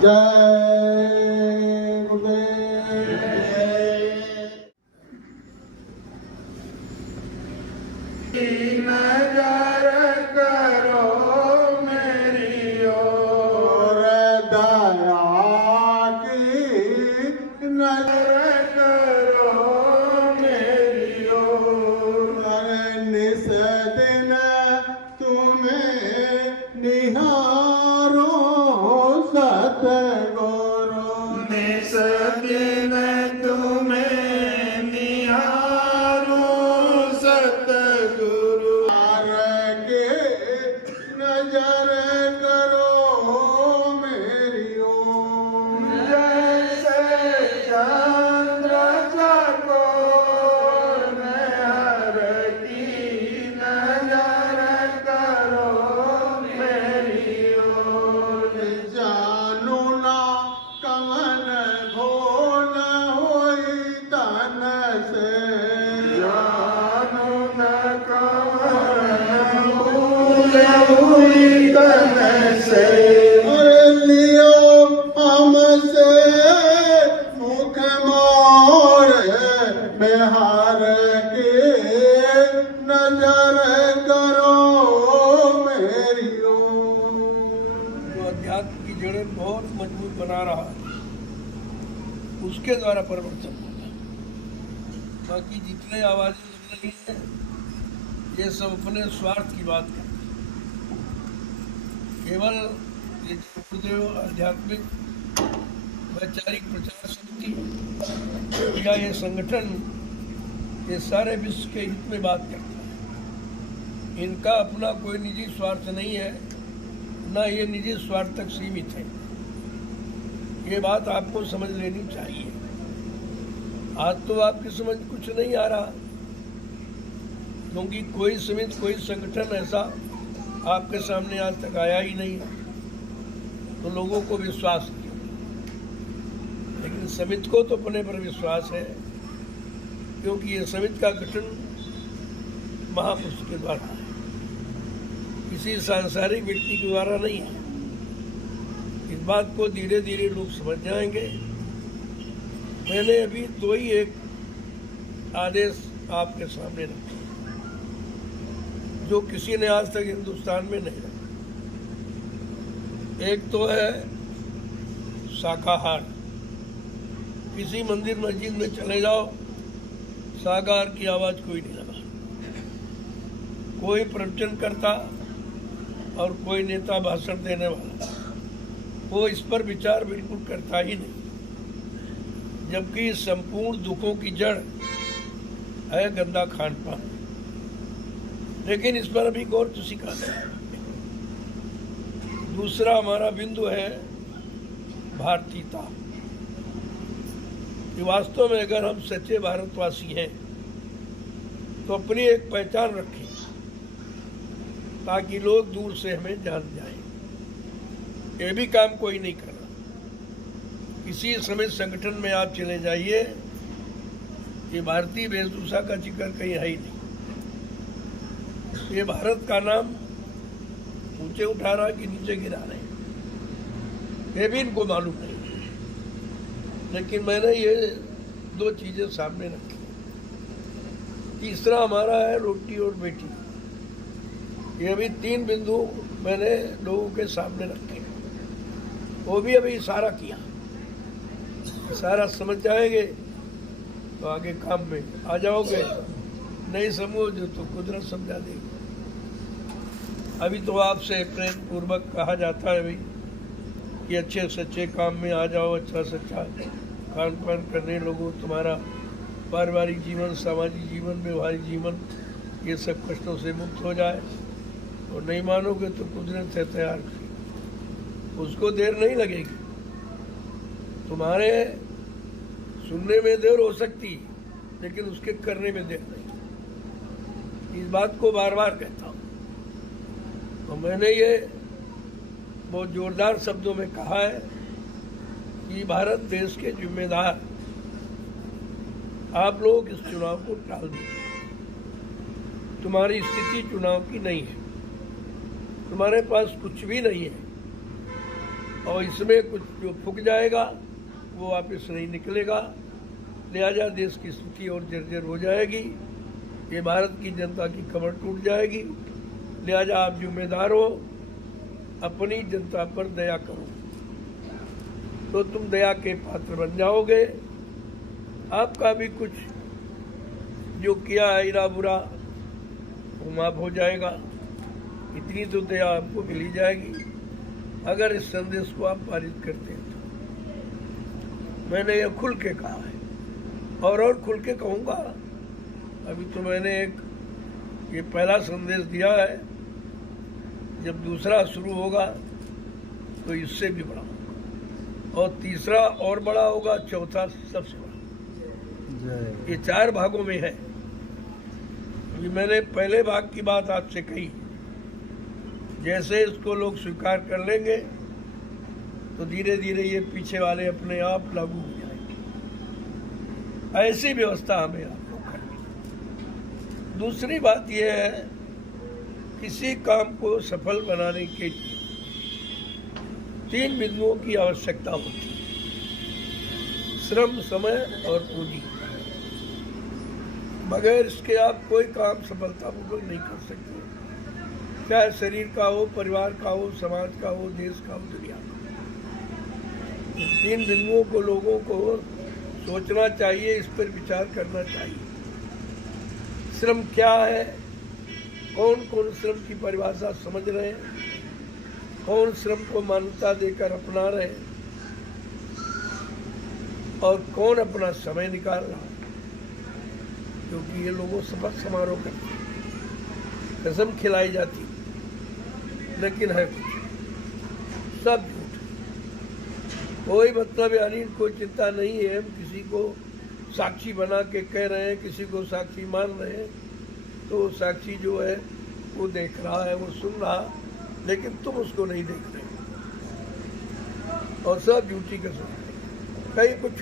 जय गुरुदेव। नजर करो मेरी ओर, दया की नजर करो मेरी ओर। निस दिन तुम्हें निहारो सतगुरु, निस दिन तुम्हें निहारो सतगुरु। के नजर करो मेरी ओर। जैसे चंद्र चकोर हर की नजर करो मेरी ओर। जानू ना कमन भोल होई तन से, जानू न कमल भूल हुई तन से। लियो हमसे मुख मोर, बिहार के नजर करो मेरी ओर। जो अध्यात्म की जड़ें बहुत मजबूत बना रहा है, उसके द्वारा परिवर्तन होता है। बाकी जितने आवाजें लग रही हैं, ये सब अपने स्वार्थ की बात करते हैं। केवल ये गुरुदेव आध्यात्मिक वैचारिक प्रचार समिति या ये संगठन ये सारे विश्व के हित में बात करते हैं। इनका अपना कोई निजी स्वार्थ नहीं है, ना ये निजी स्वार्थ तक सीमित है। ये बात आपको समझ लेनी चाहिए। आज तो आपकी समझ कुछ नहीं आ रहा, क्योंकि कोई समिति कोई संगठन ऐसा आपके सामने आज तक आया ही नहीं है, तो लोगों को विश्वास नहीं। लेकिन समिति को तो अपने पर विश्वास है, क्योंकि ये समिति का गठन महापुरुष के द्वारा है, किसी सांसारिक व्यक्ति के द्वारा नहीं है। इस बात को धीरे धीरे लोग समझ जाएंगे। मैंने अभी दो ही एक आदेश आपके सामने रखे, जो किसी ने आज तक हिंदुस्तान में नहीं रखा। एक तो है शाकाहार। किसी मंदिर मस्जिद में चले जाओ, शाकाहार की आवाज कोई नहीं लगा। कोई प्रवचन करता और कोई नेता भाषण देने वाला, वो इस पर विचार बिल्कुल करता ही नहीं। जबकि संपूर्ण दुखों की जड़ है गंदा खान पान। लेकिन इस पर अभी गौर किसी का नहीं। दूसरा हमारा बिंदु है भारतीयता, कि वास्तव में अगर हम सच्चे भारतवासी हैं तो अपनी एक पहचान रखें, ताकि लोग दूर से हमें जान जाएं। ये भी काम कोई नहीं कर रहा। किसी समय संगठन में आप चले जाइए, ये भारतीय वेशभूषा का जिक्र कहीं है ही नहीं। ये भारत का नाम ऊंचे उठा रहा कि नीचे गिरा रहे हैं, ये भी इनको मालूम नहीं। लेकिन मैंने ये दो चीजें सामने रखी। तीसरा हमारा है रोटी और बेटी। ये भी तीन बिंदु मैंने लोगों के सामने रखे, वो भी अभी इशारा किया। इशारा समझ जाएंगे तो आगे काम में आ जाओगे, नहीं समझो तो कुदरत समझा देगी। अभी तो आपसे प्रेम पूर्वक कहा जाता है भाई कि अच्छे सच्चे काम में आ जाओ, अच्छा सच्चा खान पान करने लोगों, तुम्हारा पारिवारिक जीवन, सामाजिक जीवन, व्यवहारिक जीवन, ये सब कष्टों से मुक्त हो जाए। और नहीं मानोगे तो कुदरत है तैयार, उसको देर नहीं लगेगी। तुम्हारे सुनने में देर हो सकती, लेकिन उसके करने में देर नहीं। इस बात को बार बार कहता हूँ। तो मैंने ये बहुत जोरदार शब्दों में कहा है कि भारत देश के जिम्मेदार आप लोग इस चुनाव को टाल दीजिए। तुम्हारी स्थिति चुनाव की नहीं है, तुम्हारे पास कुछ भी नहीं है। और इसमें कुछ जो फूक जाएगा वो वापस नहीं निकलेगा। लिहाजा देश की स्थिति और जर्जर हो जाएगी, ये भारत की जनता की कमर टूट जाएगी। लिहाजा आप जिम्मेदार हो, अपनी जनता पर दया करो तो तुम दया के पात्र बन जाओगे। आपका भी कुछ जो किया है इरा बुरा वो माफ हो जाएगा, इतनी तो दया आपको मिली जाएगी अगर इस संदेश को आप पारित करते हैं तो। मैंने ये खुल के कहा है और खुल के कहूँगा। अभी तो मैंने ये पहला संदेश दिया है, जब दूसरा शुरू होगा तो इससे भी बड़ा, और तीसरा और बड़ा होगा, चौथा सबसे बड़ा। ये 4 भागों में है। ये मैंने पहले भाग की बात आपसे कही, जैसे इसको लोग स्वीकार कर लेंगे तो धीरे धीरे ये पीछे वाले अपने आप लागू हो जाएंगे। ऐसी व्यवस्था हमें आप लोग करनी। दूसरी बात यह है, किसी काम को सफल बनाने के लिए 3 बिंदुओं की आवश्यकता होती है: श्रम, समय और पूंजी। बगैर इसके आप कोई काम सफलतापूर्वक नहीं कर सकते, चाहे शरीर का हो, परिवार का हो, समाज का हो, देश का हो, दुनिया का। 3 बिंदुओं को लोगों को सोचना चाहिए, इस पर विचार करना चाहिए। श्रम क्या है, कौन कौन श्रम की परिभाषा समझ रहे हैं, कौन श्रम को मान्यता देकर अपना रहे हैं और कौन अपना समय निकाल रहा है। क्योंकि ये लोगों शपथ समारोह करते हैं, कसम खिलाई जाती, लेकिन है कुछ सब झूठ। कोई मतलब यानी कोई चिंता नहीं है। हम किसी को साक्षी बना के कह रहे हैं, किसी को साक्षी मान रहे हैं, तो साक्षी जो है वो देख रहा है, वो सुन रहा, लेकिन तुम उसको नहीं देख रहे और सब झूठी कसम। कहीं कुछ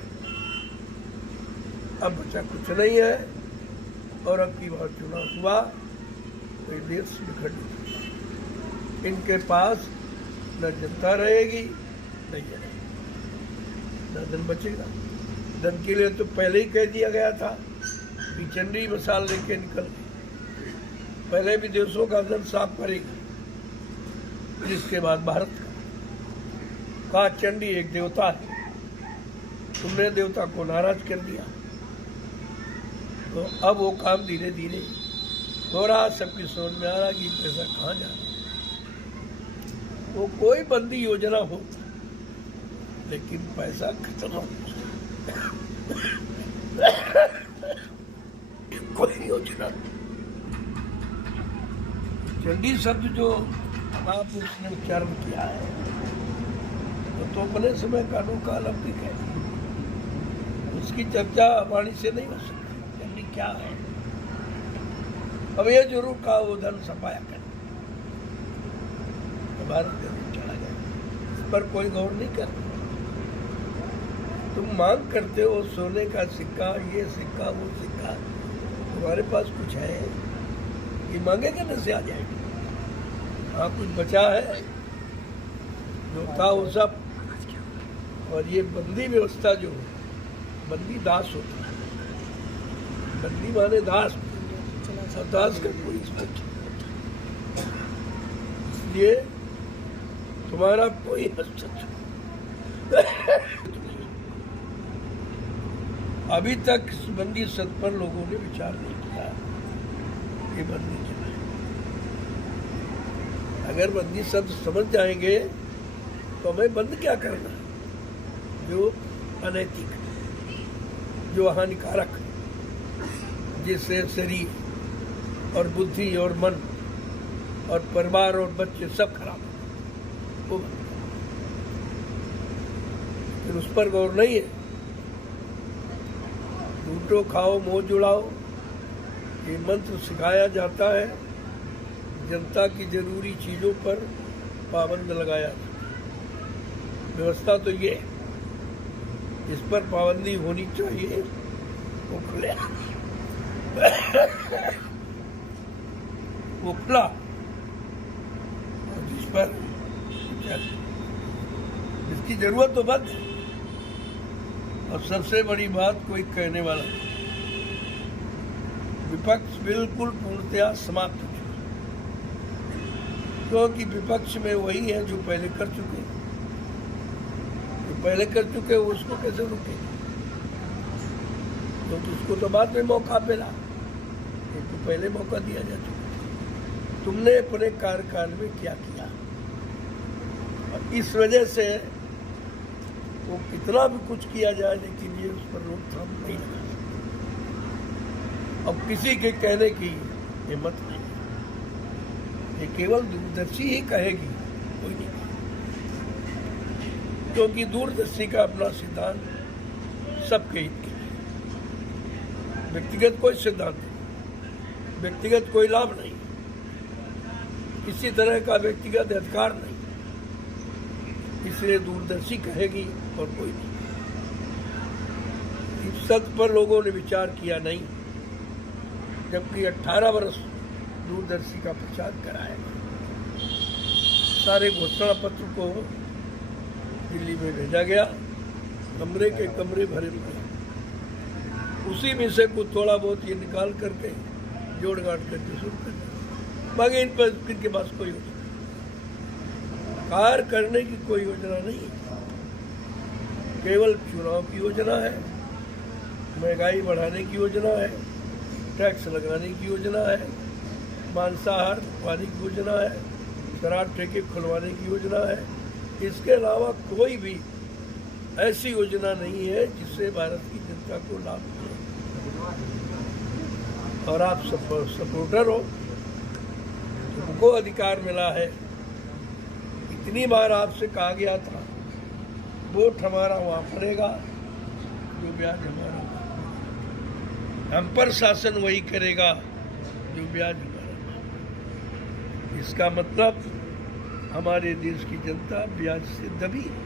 अब बचा कुछ नहीं है, और अब की बार चुनाव हुआ तो ये देश विखंडित। इनके पास न जनता रहेगी न ये रहेगी, न धन बचेगा। धन के लिए तो पहले ही कह दिया गया था कि चंडी मसाल लेके निकल गए, पहले विदेशों का धन साफ करेगी, जिसके बाद भारत का चंडी एक देवता है, तुमने देवता को नाराज कर दिया। तो अब वो काम धीरे धीरे हो रहा, सबकी समझ में आ रहा कि पैसा कहाँ जा रहा। वो कोई बंदी योजना हो, लेकिन पैसा खत्म हो। कोई योजना चंडी शब्द जो महापुरुष ने उच्चारण किया है तो अपने समय का अनोखा अलौकिक है, उसकी चर्चा वाणी से नहीं हो सकती। चंडी क्या है? अब ये जरूर कहा वो धन सफाया कर भारत चला गया, इस पर कोई गौर नहीं कर। तुम मांग करते हो सोने का सिक्का, ये सिक्का, वो सिक्का, तुम्हारे पास कुछ है, ये मांगे कहने से आ जाएगी। हाँ, कुछ बचा है, जो था वो सब। और ये बंदी व्यवस्था जो है, बंदी दास होता है, बंदी माने दास, और दास का कोई इसमें। इसलिए तुम्हारा कोई अभी तक इस बंदी शब्द पर लोगों ने विचार नहीं किया। ये बंदी चला, अगर बंदी शब्द समझ जाएंगे तो हमें बंद क्या करना है? जो अनैतिक, जो हानिकारक, जिससे शरीर और बुद्धि और मन और परिवार और बच्चे सब खराब हो, फिर उस पर गौर नहीं है। लूटो, खाओ, मोह जुड़ाओ, ये मंत्र सिखाया जाता है। जनता की जरूरी चीजों पर पाबंद लगाया जाता है। व्यवस्था तो ये है, इस पर पाबंदी होनी चाहिए। वो खुला वो खुला, और जिस पर इसकी जरूरत तो बंद है। और सबसे बड़ी बात कोई कहने वाला नहीं। विपक्ष बिल्कुल पूर्णतया समाप्त हो चुका, क्योंकि विपक्ष में वही है जो पहले कर चुके हैं। जो पहले कर चुके हैं उसको कैसे रुकेगा? क्योंकि उसको तो बाद में मौका मिला, तो पहले मौका दिया जा चुका। तुमने अपने कार्यकाल में क्या किया? और इस वजह से वो कितना भी कुछ किया जाए, लेकिन ये उस पर रोकथाम नहीं लगा सकता। अब किसी के कहने की हिम्मत नहीं, ये केवल दूरदर्शी ही कहेगी, कोई नहीं। क्योंकि दूरदर्शी का अपना सिद्धांत सबके हित के लिए, व्यक्तिगत कोई सिद्धांत नहीं, व्यक्तिगत कोई लाभ नहीं, किसी तरह का व्यक्तिगत अधिकार नहीं। इसलिए दूरदर्शी कहेगी और कोई नहीं। इस सत्य पर लोगों ने विचार किया नहीं, जबकि 18 वर्ष दूरदर्शी का प्रचार कराया। सारे घोषणा पत्र को दिल्ली में भेजा गया, कमरे के कमरे भरे पड़े। उसी में से कुछ थोड़ा बहुत ये निकाल करके जोड़ गांठ करके शुरू कर दिया। बाकी इनके पास कोई योजना, कार्य करने की कोई योजना नहीं है। केवल चुनाव की योजना है, महंगाई बढ़ाने की योजना है, टैक्स लगाने की योजना है, मांसाहार पाने की योजना है, शराब ठेके खुलवाने की योजना है। इसके अलावा कोई भी ऐसी योजना नहीं है जिससे भारत की जनता को लाभ मिले। और आप सपोर्टर हो, तुमको अधिकार मिला है। इतनी बार आपसे कहा गया था वोट हमारा वहाँ पड़ेगा जो ब्याज हमारा, हम पर शासन वही करेगा जो ब्याज हमारा। इसका मतलब हमारे देश की जनता ब्याज से दबी है,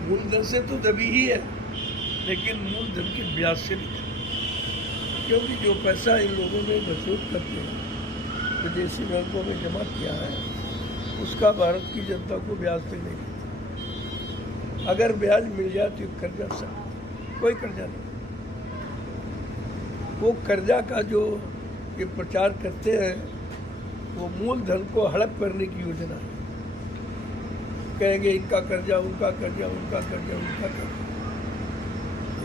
मूलधन से तो दबी ही है, लेकिन मूलधन के ब्याज से नहीं। क्योंकि जो पैसा इन लोगों ने वसूल करके विदेशी बैंकों में जमा किया है, उसका भारत की जनता को ब्याज तक नहीं मिलता। अगर ब्याज मिल जाए तो कर्जा सकता, कोई कर्जा नहीं। वो कर्जा का जो ये प्रचार करते हैं, वो मूलधन को हड़प करने की योजना है। कहेंगे इनका कर्जा, उनका कर्जा, उनका कर्जा, उनका कर्जा।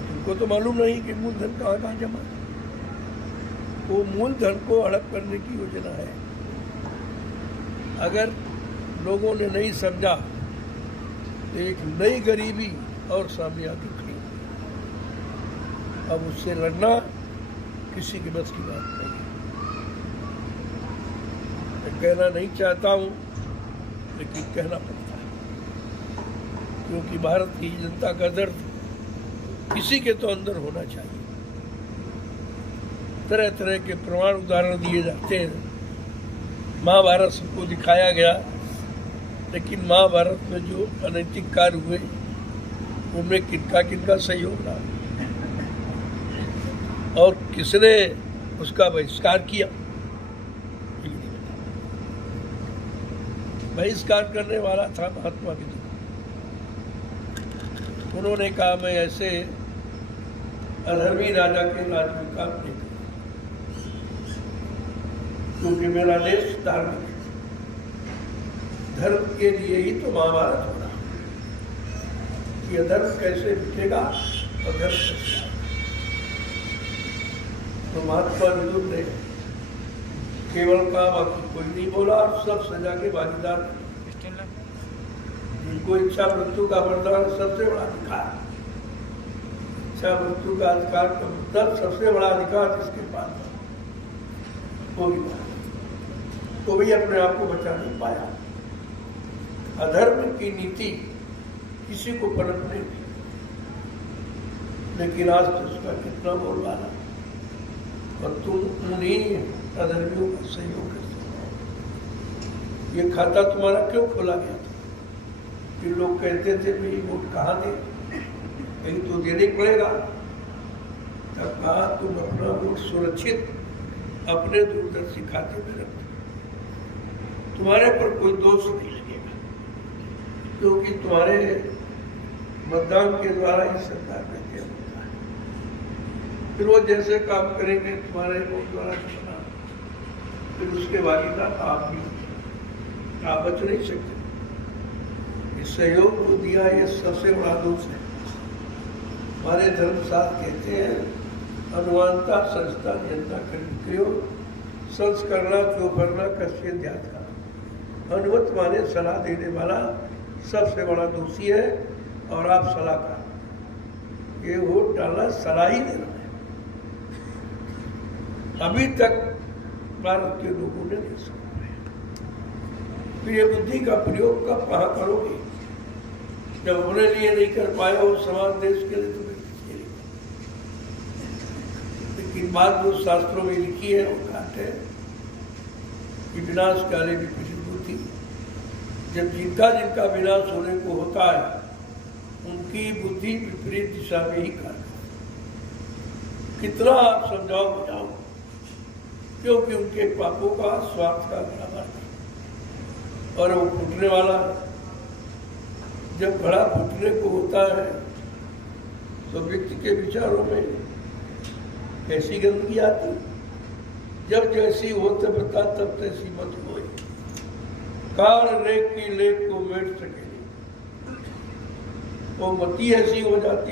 तुमको तो मालूम नहीं कि मूलधन कहाँ कहाँ जमा है। वो मूलधन को हड़प करने की योजना है। अगर लोगों ने नहीं समझा तो एक नई गरीबी और सामने आती खड़ी। अब उससे लड़ना किसी के बस की बात नहीं। मैं कहना नहीं चाहता हूँ, लेकिन कहना पड़ता है, क्योंकि भारत की जनता का दर्द किसी के तो अंदर होना चाहिए। तरह तरह के प्रमाण उदाहरण दिए जाते हैं। महाभारत सबको दिखाया गया, लेकिन महाभारत में जो अनैतिक कार्य हुए उनमें किनका किनका सहयोग रहा और किसने उसका बहिष्कार किया। बहिष्कार करने वाला था महात्मा गांधी। उन्होंने कहा मैं ऐसे अधर्मी राजा के राज में काम नहीं करूं, क्योंकि मेरा देश धार्मिक है। धर्म के लिए ही तो महाभारत हो रहा। ये धर्म कैसे मिटेगा और धर्म कैसे आएगा? तो महात्मा विदुर ने केवल कहा, बाकी कोई नहीं बोला, और सब सजा के भागीदार। जिनको इच्छा मृत्यु का वरदान सबसे बड़ा अधिकार, इच्छा मृत्यु का अधिकार का मतलब सबसे बड़ा अधिकार जिसके पास वो भी अपने आप को बचा नहीं पाया। अधर्म की नीति किसी को पलट नहीं दी, लेकिन आज तो उसका कितना बोल डाला और तुम उन्हीं अधर्मियों का सहयोग करते हो। ये खाता तुम्हारा क्यों खोला गया था? कि लोग कहते थे भाई वोट कहाँ दे, कहीं तो देने पड़ेगा। तब कहा तुम अपना वोट सुरक्षित अपने दूरदर्शी खाते में रखो, तुम्हारे पर कोई दोष नहीं लगेगा। क्योंकि तुम्हारे मतदान के द्वारा ही सरकार का चयन होता है। फिर वो जैसे काम करेंगे तुम्हारे वोट द्वारा चुना, फिर उसके वालिदा आप भी आप बच नहीं सकते। इस सहयोग को दिया ये सबसे बड़ा दोष है। हमारे धर्मशास्त्र कहते हैं अनुमानता संस्था जनता करियो संस्करणा चौपरना कस्य ध्यात का। अनुमत माने सलाह देने वाला सबसे बड़ा दोषी है और आप सलाहकार। ये वोट डालना सलाह ही देना है। अभी तक भारत के लोगों ने नहीं समझा। फिर ये बुद्धि का प्रयोग कब कहाँ करोगे? जब अपने लिए नहीं कर पाए हो समाज देश के लिए, तो किसके लिए? लेकिन बात जो शास्त्रों में लिखी है वो घाट है कि विनाश काले भी कुछ बुद्धि। जब जिनका जिनका विनाश होने को होता है उनकी बुद्धि विपरीत दिशा में ही कार्य। कितना आप समझाओ बुझाओ, क्योंकि उनके पापों का स्वार्थ का घड़ा है और वो फूटने वाला है। जब घड़ा फूटने को होता है तो व्यक्ति के विचारों में कैसी गंदगी आती। जब जैसी हो तब बता तब तैसी मत हो। कार लेख की लेख को मेट सके वो मती ऐसी हो जाती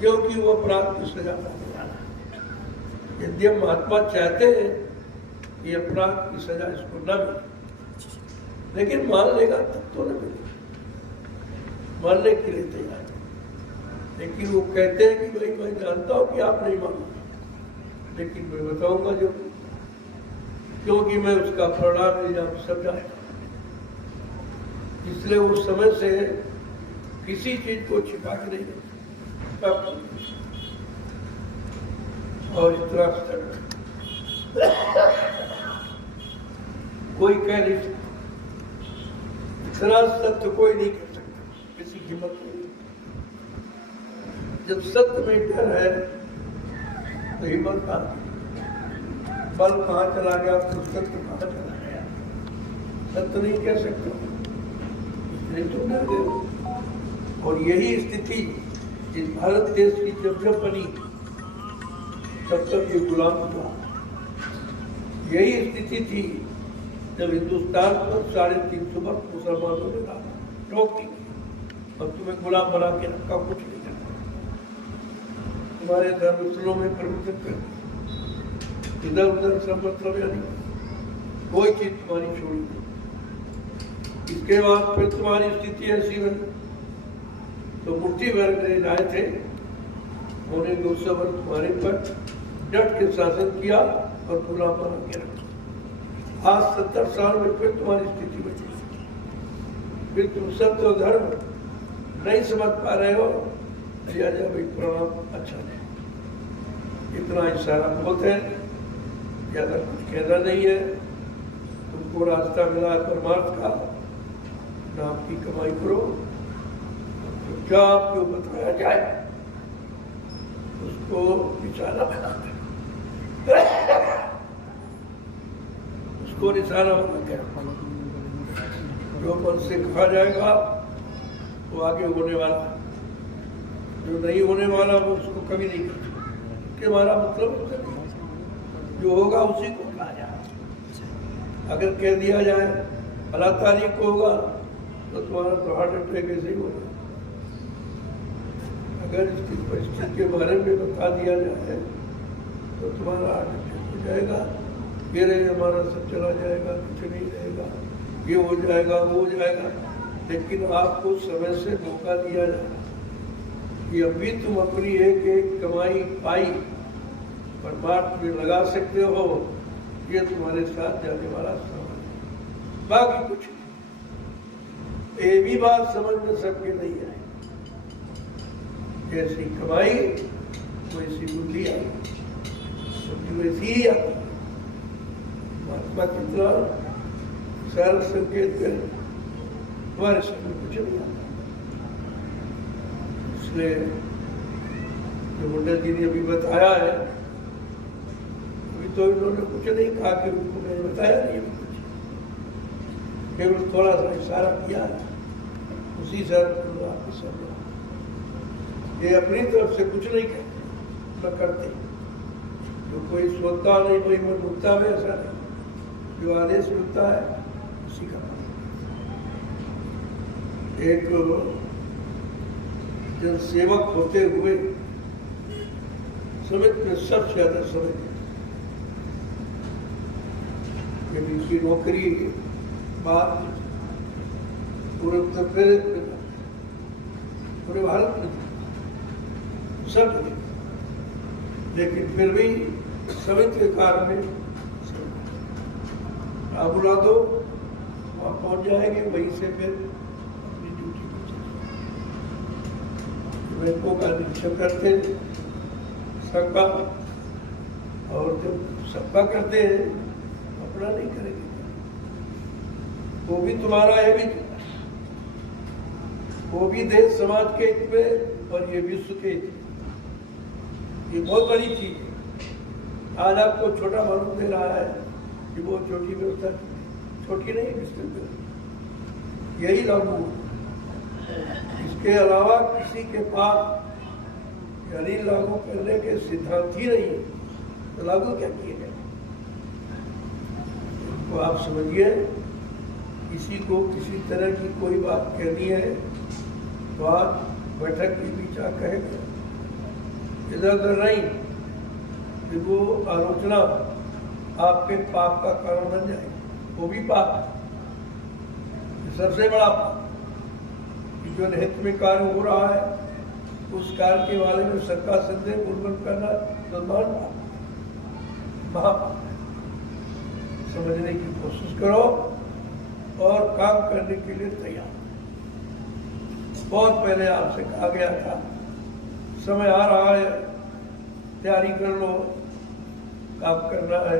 क्योंकि वो अपराध की सजा पाने वाला है। यदि महात्मा चाहते हैं कि अपराध की सजा इसको न मिले, लेकिन मान लेगा तब तो न मिलेगा। मानने के लिए तैयार है, लेकिन वो कहते हैं कि भाई मैं जानता हूं कि आप नहीं मानोगे, लेकिन मैं बताऊंगा जो, क्योंकि मैं उसका परिणाम नहीं जान सब जानता। इसलिए उस समय से किसी चीज को छिपा के नहीं रखता। और इतना कोई कह नहीं सकता, इतना सत्य कोई नहीं कह सकता, किसी हिम्मत नहीं। जब सत्य में डर है तो हिम्मत आती। बल कहाँ चला गया तो सत्य कहाँ चला गया, सत्य नहीं कह सकते, इसलिए तो डर गए। और यही स्थिति इस भारत देश की जब बनी तब तक ये गुलाम हुआ। यही स्थिति थी जब हिंदुस्तान पर 350 वर्ष मुसलमानों ने रोक दी और तुम्हें गुलाम बना के रखा, कुछ नहीं करना। तुम्हारे धर्मस्थलों में परिवर्तन कर इधर उधर सब मतलब या नहीं, कोई चीज तुम्हारी छोड़ी नहीं। इसके बाद फिर तुम्हारी स्थिति ऐसी बनी तो मुट्ठी भर में आए थे, उन्होंने 200 वर्ष तुम्हारे पर डट के शासन किया और गुलाम बना के रखा। आज 70 साल में फिर तुम्हारी स्थिति बची। फिर तुम सत्य और धर्म नहीं समझ पा रहे हो, लिया जाए भाई प्रणाम, अच्छा नहीं। इतना इशारा बहुत है, ज्यादा कुछ कहना नहीं है। तुमको रास्ता मिला परमार्थ का, नाम की कमाई करो, क्या आपको बताया जाए उसको निशाना बना दे, उसको निशाना बना के रखो। जो मन से कहा जाएगा वो आगे होने वाला, जो नहीं होने वाला वो उसको कभी नहीं कर सकते। हमारा मतलब जो होगा उसी को कहा जाए। अगर कह दिया जाए फला तारीख को होगा तो तुम्हारा तो हार्ट अटैक ऐसे ही होगा। अगर इसकी परिस्थिति के बारे में बता दिया जाए तो तुम्हारा हार्ट अटैक हो जाएगा, फिर हमारा सब चला जाएगा, कुछ नहीं रहेगा, ये हो जाएगा वो हो जाएगा। लेकिन आपको समय से मौका दिया जाए कि अभी तुम अपनी एक एक कमाई पाई परमार्थ में लगा सकते हो, ये तुम्हारे साथ जाने वाला समय, बाकी कुछ नहीं। ये भी बात समझ में सबके नहीं आई। जैसी कमाई वैसी बुद्धि आई, बुद्धि वैसी ही आई। महात्मा कितना सारा संकेत कर हमारे समय कुछ नहीं आता। इसलिए जो मुंडा जी ने अभी बताया है, अभी तो इन्होंने कुछ नहीं कहा कि उनको मैंने बताया नहीं कुछ, केवल थोड़ा सा इशारा किया है। उसी से आपके सामने ये अपनी तरफ से कुछ नहीं कहते न करते, तो कोई सोचता नहीं, कोई मन रुकता है, ऐसा नहीं। जो आदेश मिलता है उसी का एक जन सेवक होते हुए समित में सबसे ज्यादा समय की नौकरी बात पूरे उत्तर प्रदेश में, पूरे भारत में सब, लेकिन फिर भी समित के कार्य में आप बुला दो, वहां पहुंच जाएंगे, वहीं से फिर अपनी ड्यूटी पर चले। बैंकों का निरीक्षण करते सबका, और जब सबका करते हैं अपना नहीं करेंगे, वो भी तुम्हारा है, भी वो भी देश समाज के हित में और ये विश्व के हित में। ये बहुत बड़ी चीज है। आज आपको छोटा मालूम दे रहा है कि वो छोटी व्यवस्था छोटी नहीं, विस्तृत यही लागू। इसके अलावा किसी के पास यानी लागू करने के सिद्धांत ही नहीं है, तो लागू क्या किए गए? तो आप समझिए, किसी को किसी तरह की कोई बात कहनी है तो आज बैठक के बीच आ कहेगा, इधर उधर नहीं, कि वो आलोचना आपके पाप का कारण बन जाए, वो भी पाप, सबसे बड़ा पाप। जो हित में कार्य हो रहा है उस कार्य के बारे में शंका संदेह उल्लंघन करना तो महापाप। समझने की कोशिश करो और काम करने के लिए तैयार। बहुत पहले आपसे कहा गया था, समय आ रहा है, तैयारी कर लो, काम करना है,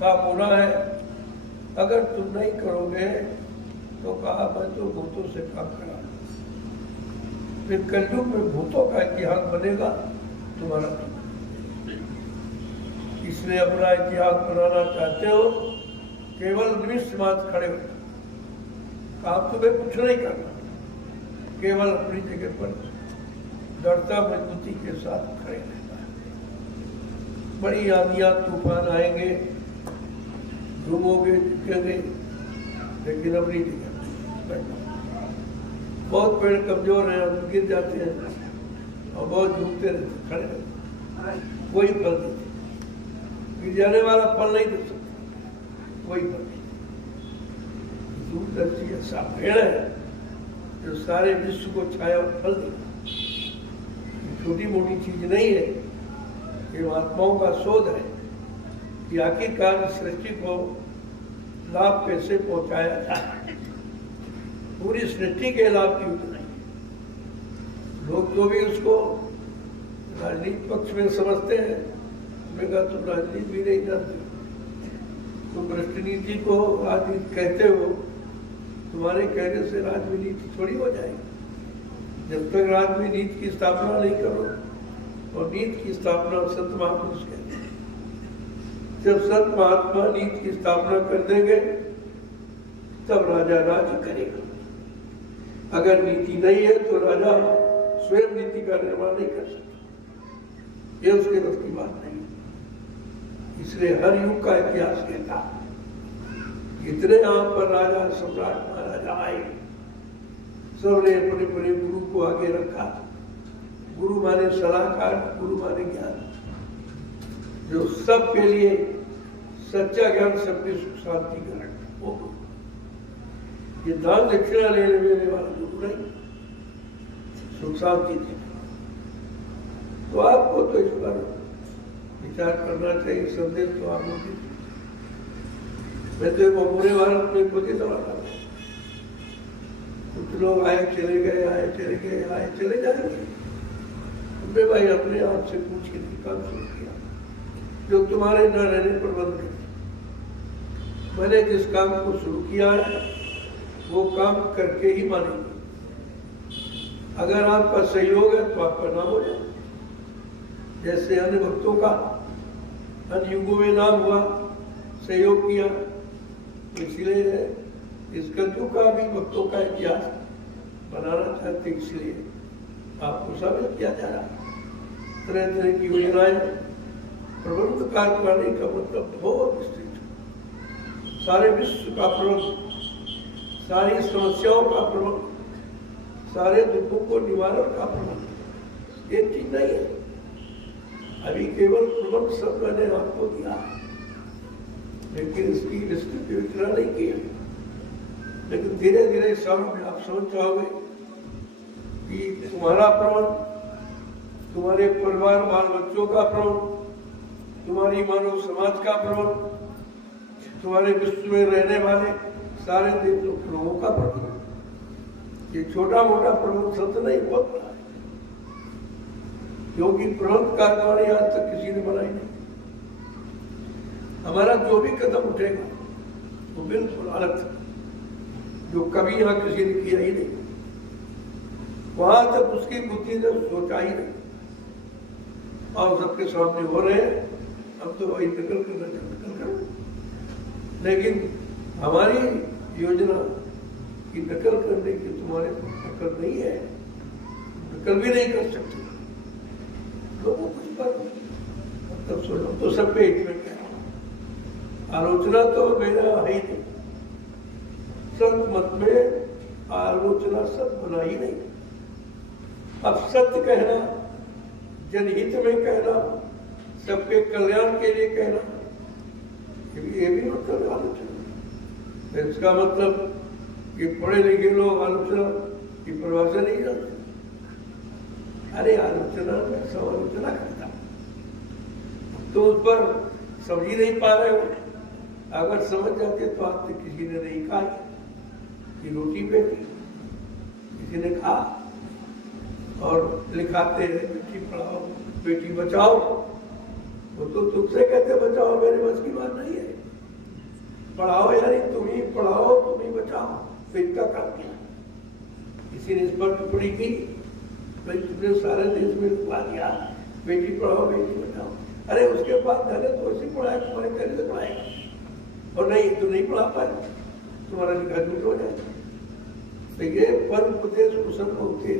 काम होना है। अगर तुम नहीं करोगे तो कहा मैं तो भूतों से काम करा, फिर कलयुग में भूतों का इतिहास बनेगा तुम्हारा। इसलिए अपना इतिहास बनाना चाहते हो, केवल निमित्त मात्र खड़े हो, काम तुम्हें कुछ नहीं करना, केवल अपनी जगह पर दृढ़ता मजबूती के साथ खड़े रहना है। बड़ी आंधियां तूफान आएंगे, डूबोगे, झुकेंगे, लेकिन अपनी जगह बहुत पेड़ कमजोर हैं, हम गिर जाते हैं और बहुत झूमते रहते, खड़े रहते, कोई फल नहीं, गिर जाने वाला फल नहीं दे सकता, कोई फल नहीं। दूरदर्शी ऐसा पेड़ है जो सारे विश्व को छाया और फल दे। छोटी मोटी चीज नहीं है, ये महात्माओं का शोध है कि आखिरकार सृष्टि को लाभ कैसे पहुंचाया जाए। पूरी सृष्टि के लाभ की नहीं, लोग तो भी उसको राजनीति पक्ष में समझते हैं। मैं कहा तुम राजनीति भी नहीं जानते, तुम भ्रष्ट नीति को राजनीति कहते हो, तुम्हारे कहने से राजनीति थोड़ी हो जाएगी। जब तक राजनीति की स्थापना नहीं करो, और नीति की स्थापना संत महापुरुष कहते हैं। जब संत महात्मा नीति की स्थापना कर देंगे तब राजा राज्य करेगा। अगर नीति नहीं है तो राजा स्वयं नीति का निर्माण नहीं कर सकता, ये उसके बस की बात नहीं है। इसलिए हर युग का इतिहास कहता इतने यहाँ पर राजा सम्राट महाराजा आए, सबने अपने अपने गुरु को आगे रखा। गुरु माने सलाहकार, गुरु माने ज्ञान, जो सबके लिए सच्चा ज्ञान, सबकी सुख शांति का रखता। वो ये दान दक्षिणा लेने वाला गुरु नहीं, सुख शांति देने। तो आपको तो इस पर विचार करना चाहिए। संदेश तो आप लोग, मैं तो पूरे भारत में खुद ही दवा कर, कुछ लोग आए चले गए, आए चले गए, आए चले जाएंगे। तुमने भाई अपने आप से पूछ के काम शुरू किया जो तुम्हारे न रहने पर बंद कर। मैंने जिस काम को शुरू किया है वो काम करके ही मानेंगे। अगर आपका सहयोग है तो आपका नाम हो जाए, जैसे अन्य भक्तों का अन्य युगों में नाम हुआ, सहयोग किया। इसलिए इस कलयुग का भी भक्तों का इतिहास बनाना चाहते, इसलिए आपको शामिल किया जा रहा। तरह तरह की योजनाएं, प्रबंध कार्यप्रणाली का मतलब बहुत विस्तृत है। सारे विश्व का प्रबंध, सारी समस्याओं का प्रबंध, सारे दुखों को निवारण का प्रबंध, ये चीज नहीं है। अभी केवल प्रबंध सब मैंने आपको दिया, लेकिन इसकी विस्तृत योजना नहीं की है। लेकिन धीरे धीरे सब में आप समझ जाओगे कि तुम्हारा प्रबंध, तुम्हारे परिवार बाल बच्चों का प्रबंध, तुम्हारी मानव समाज का प्रबंध, तुम्हारे विश्व में रहने वाले सारे लोगों का प्रबंध, ये छोटा मोटा प्रबंध शब्द नहीं बोलता है, क्योंकि प्रबंध कार्यप्रणाली आज तक किसी ने बनाई नहीं। हमारा जो भी कदम उठेगा वो बिल्कुल अलग था, जो कभी यहाँ किसी ने किया ही नहीं। वहां तक उसकी बुद्धि ने सोचा ही नहीं, और सबके सामने हो रहे हैं, अब तो वही नकल करना नकल करो। लेकिन हमारी योजना की नकल करने की तुम्हारे नकल नहीं है, नकल भी नहीं कर सकते लोगों कुछ पर। मतलब सुनो तो सब पे में कह रहा हूं, आलोचना तो मेरा है ही नहीं। सत्य मत में आलोचना सत्य बना ही नहीं। अब सत्य कहना, जनहित में कहना, सबके कल्याण के लिए कहना, ये भी मतलब आलोचना। इसका मतलब कि पढ़े लिखे लोग आलोचना की परिभाषा नहीं जानते। अरे आलोचना में सब आलोचना करता, तो उस पर समझ ही नहीं पा रहे हो। अगर समझ जाते तो आज तक किसी ने नहीं कहा कि रोटी बेटी, किसी ने कहा और लिखाते हैं बेटी पढ़ाओ बेटी बचाओ, वो तो तुमसे कहते बचाओ, मेरे बस की बात नहीं है। पढ़ाओ यानी तुम ही पढ़ाओ, तुम ही बचाओ, तो इनका काम किया। किसी ने इस पर टिप्पणी की, भाई तुमने सारे देश में लिखवा दिया बेटी पढ़ाओ बेटी बचाओ। अरे उसके बाद मैंने तो ऐसे पढ़ाया, तुम्हारे कहने से पढ़ाएगा, और नहीं तो नहीं पढ़ा पाए, तुम्हारा लिखा झूठ हो जाए। तो ये परम उपदेश कुशल होते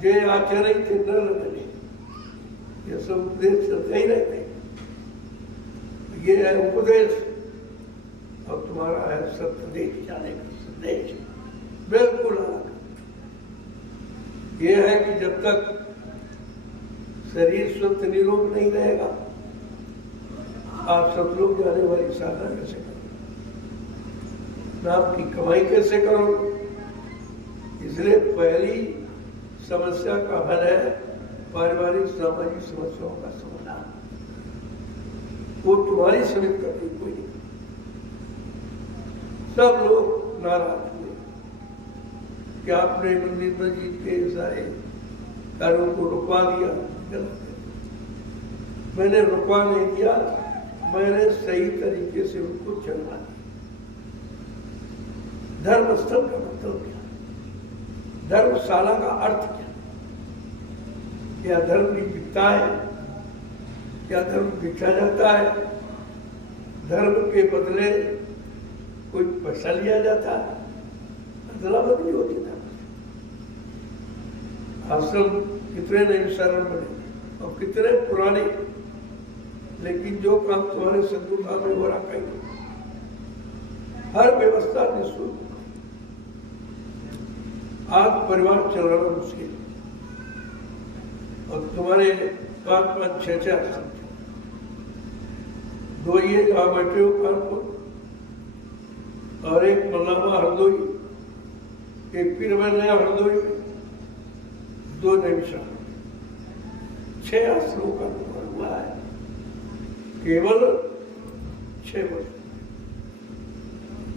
जे आचरण थे न लगने, ये सब उपदेश चलते ही रहते। ये है उपदेश, और तुम्हारा है सत्य जाने का संदेश, बिल्कुल अलग। ये है कि जब तक शरीर स्वस्थ निरोग नहीं रहेगा, आप सब लोग जाने वाली साधना कैसे करो, नाम की कमाई कैसे करो। इसलिए पहली समस्या का हल है पारिवारिक सामाजिक समस्याओं का समाधान। वो तुम्हारी समित करती कोई नहीं। सब लोग नाराज हुए कि आपने मंदिर मस्जिद के सारे कार्यों को रुकवा दिया। गलत है, मैंने रुकवा नहीं दिया, मैंने सही तरीके से उनको चलवा दिया। धर्मस्थल का मतलब क्या, धर्मशाला का अर्थ क्या, क्या धर्म भी बिकता है, क्या धर्म बिका जाता है, धर्म के बदले कोई पैसा लिया जाता है, अदला बदली होती था। आश्रम कितने नए शरण बने और कितने पुराने, लेकिन जो काम तुम्हारे सदगुरुधाम में हो रहा कहीं, हर व्यवस्था निःशुल्क। आज परिवार चलाना मुश्किल, और तुम्हारे 5-5-6 आश्रम, दो ये जहां बैठे हो कानपुर, और एक मल्लामा हरदोई, एक फिर मैं नया हरदोई में, 2 नैमिषा, 6 आश्रमों का निर्माण हुआ है केवल 6 वर्ष।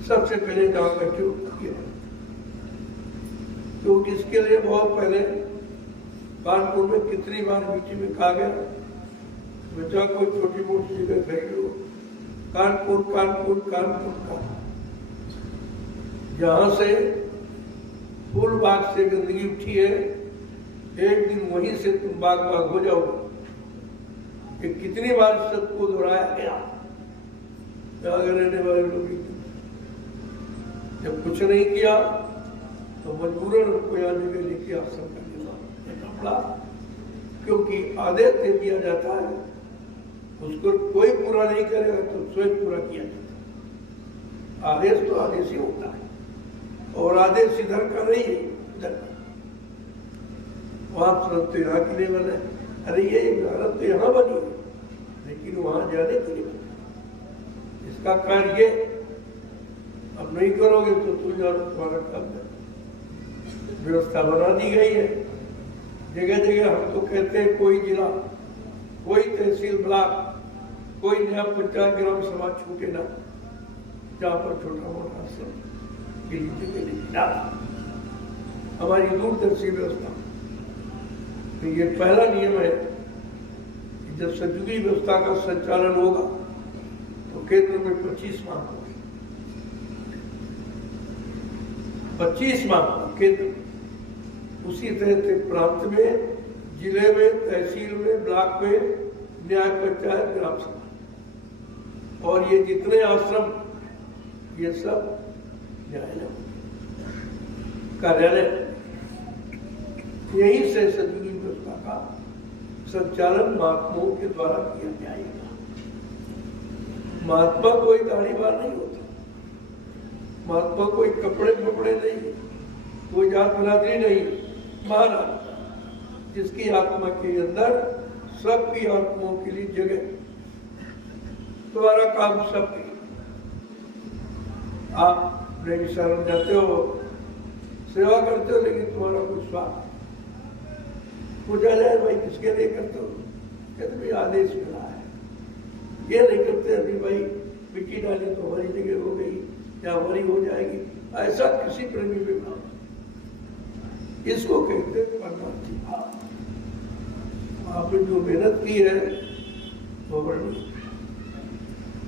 सबसे पहले जहां बैठे हो तो इसके लिए बहुत पहले कानपुर में कितनी बार मीटिंग में कहा गया, बच्चा कोई छोटी मोटी जगह खरीद लो, कानपुर कानपुर कानपुर का, जहां से फूल बाग से गंदगी उठी है, एक दिन वहीं से तुम बाग बाग हो जाओ। कि कितनी बार शब्द को दोहराया गया, आगे रहने वाले लोग जब कुछ नहीं किया तो मजबूरन उनको यहाँ जगह लेके आश्रम करना पड़ा, क्योंकि आदेश दे दिया जाता है, उसको कोई पूरा नहीं करेगा तो स्वयं पूरा किया जाता है। आदेश तो आदेश ही होता है, और आदेश इधर का नहीं है, उधर का। वहां तो यहाँ के लिए बने, अरे ये इमारत तो यहाँ बनी है, लेकिन वहां जाने के लिए बनी। इसका कार्य अब नहीं करोगे तो तुम जानो तुम्हारा काम है। व्यवस्था बना दी गई है जगह जगह। हम तो कहते हैं कोई जिला, कोई तहसील ब्लॉक, कोई नया पंचायत ग्राम सभा छूटे ना, जहाँ पर छोटा मोटा आश्रम के लिए जगह नहीं डाला। हमारी दूरदर्शी व्यवस्था, तो ये पहला नियम है कि जब सतयुगी व्यवस्था का संचालन होगा तो केंद्र में 25 माह होगी, 25 माह केंद्र, उसी तरह से प्रांत में, जिले में, तहसील में, ब्लॉक में, न्याय पंचायत ग्राम सभा, और ये जितने आश्रम, ये सब न्यायालय कार्यालय। यही से सतयुगी व्यवस्था का संचालन महात्माओं के द्वारा किया जाएगा। महात्मा कोई दाढ़ीवार नहीं होता, महात्मा कोई कपड़े नहीं, कोई जात बिरादरी नहीं, महाराज जिसकी आत्मा के अंदर सबकी आत्माओं के लिए जगह, तुम्हारा काम सबकी। आप नैमिषारण्य जाते हो, सेवा करते हो, लेकिन तुम्हारा कुछ स्वार्थ पूछा जाए भाई किसके लिए करते हो, कहते भाई आदेश मिला है। ये नहीं करते अभी भाई मिट्टी डाली तो हमारी जगह हो गई या हमारी हो जाएगी, ऐसा किसी प्रेमी में भाव। इसको कहते हैं परमार्थी भाव। आपने जो मेहनत की है वो वर्णनीय,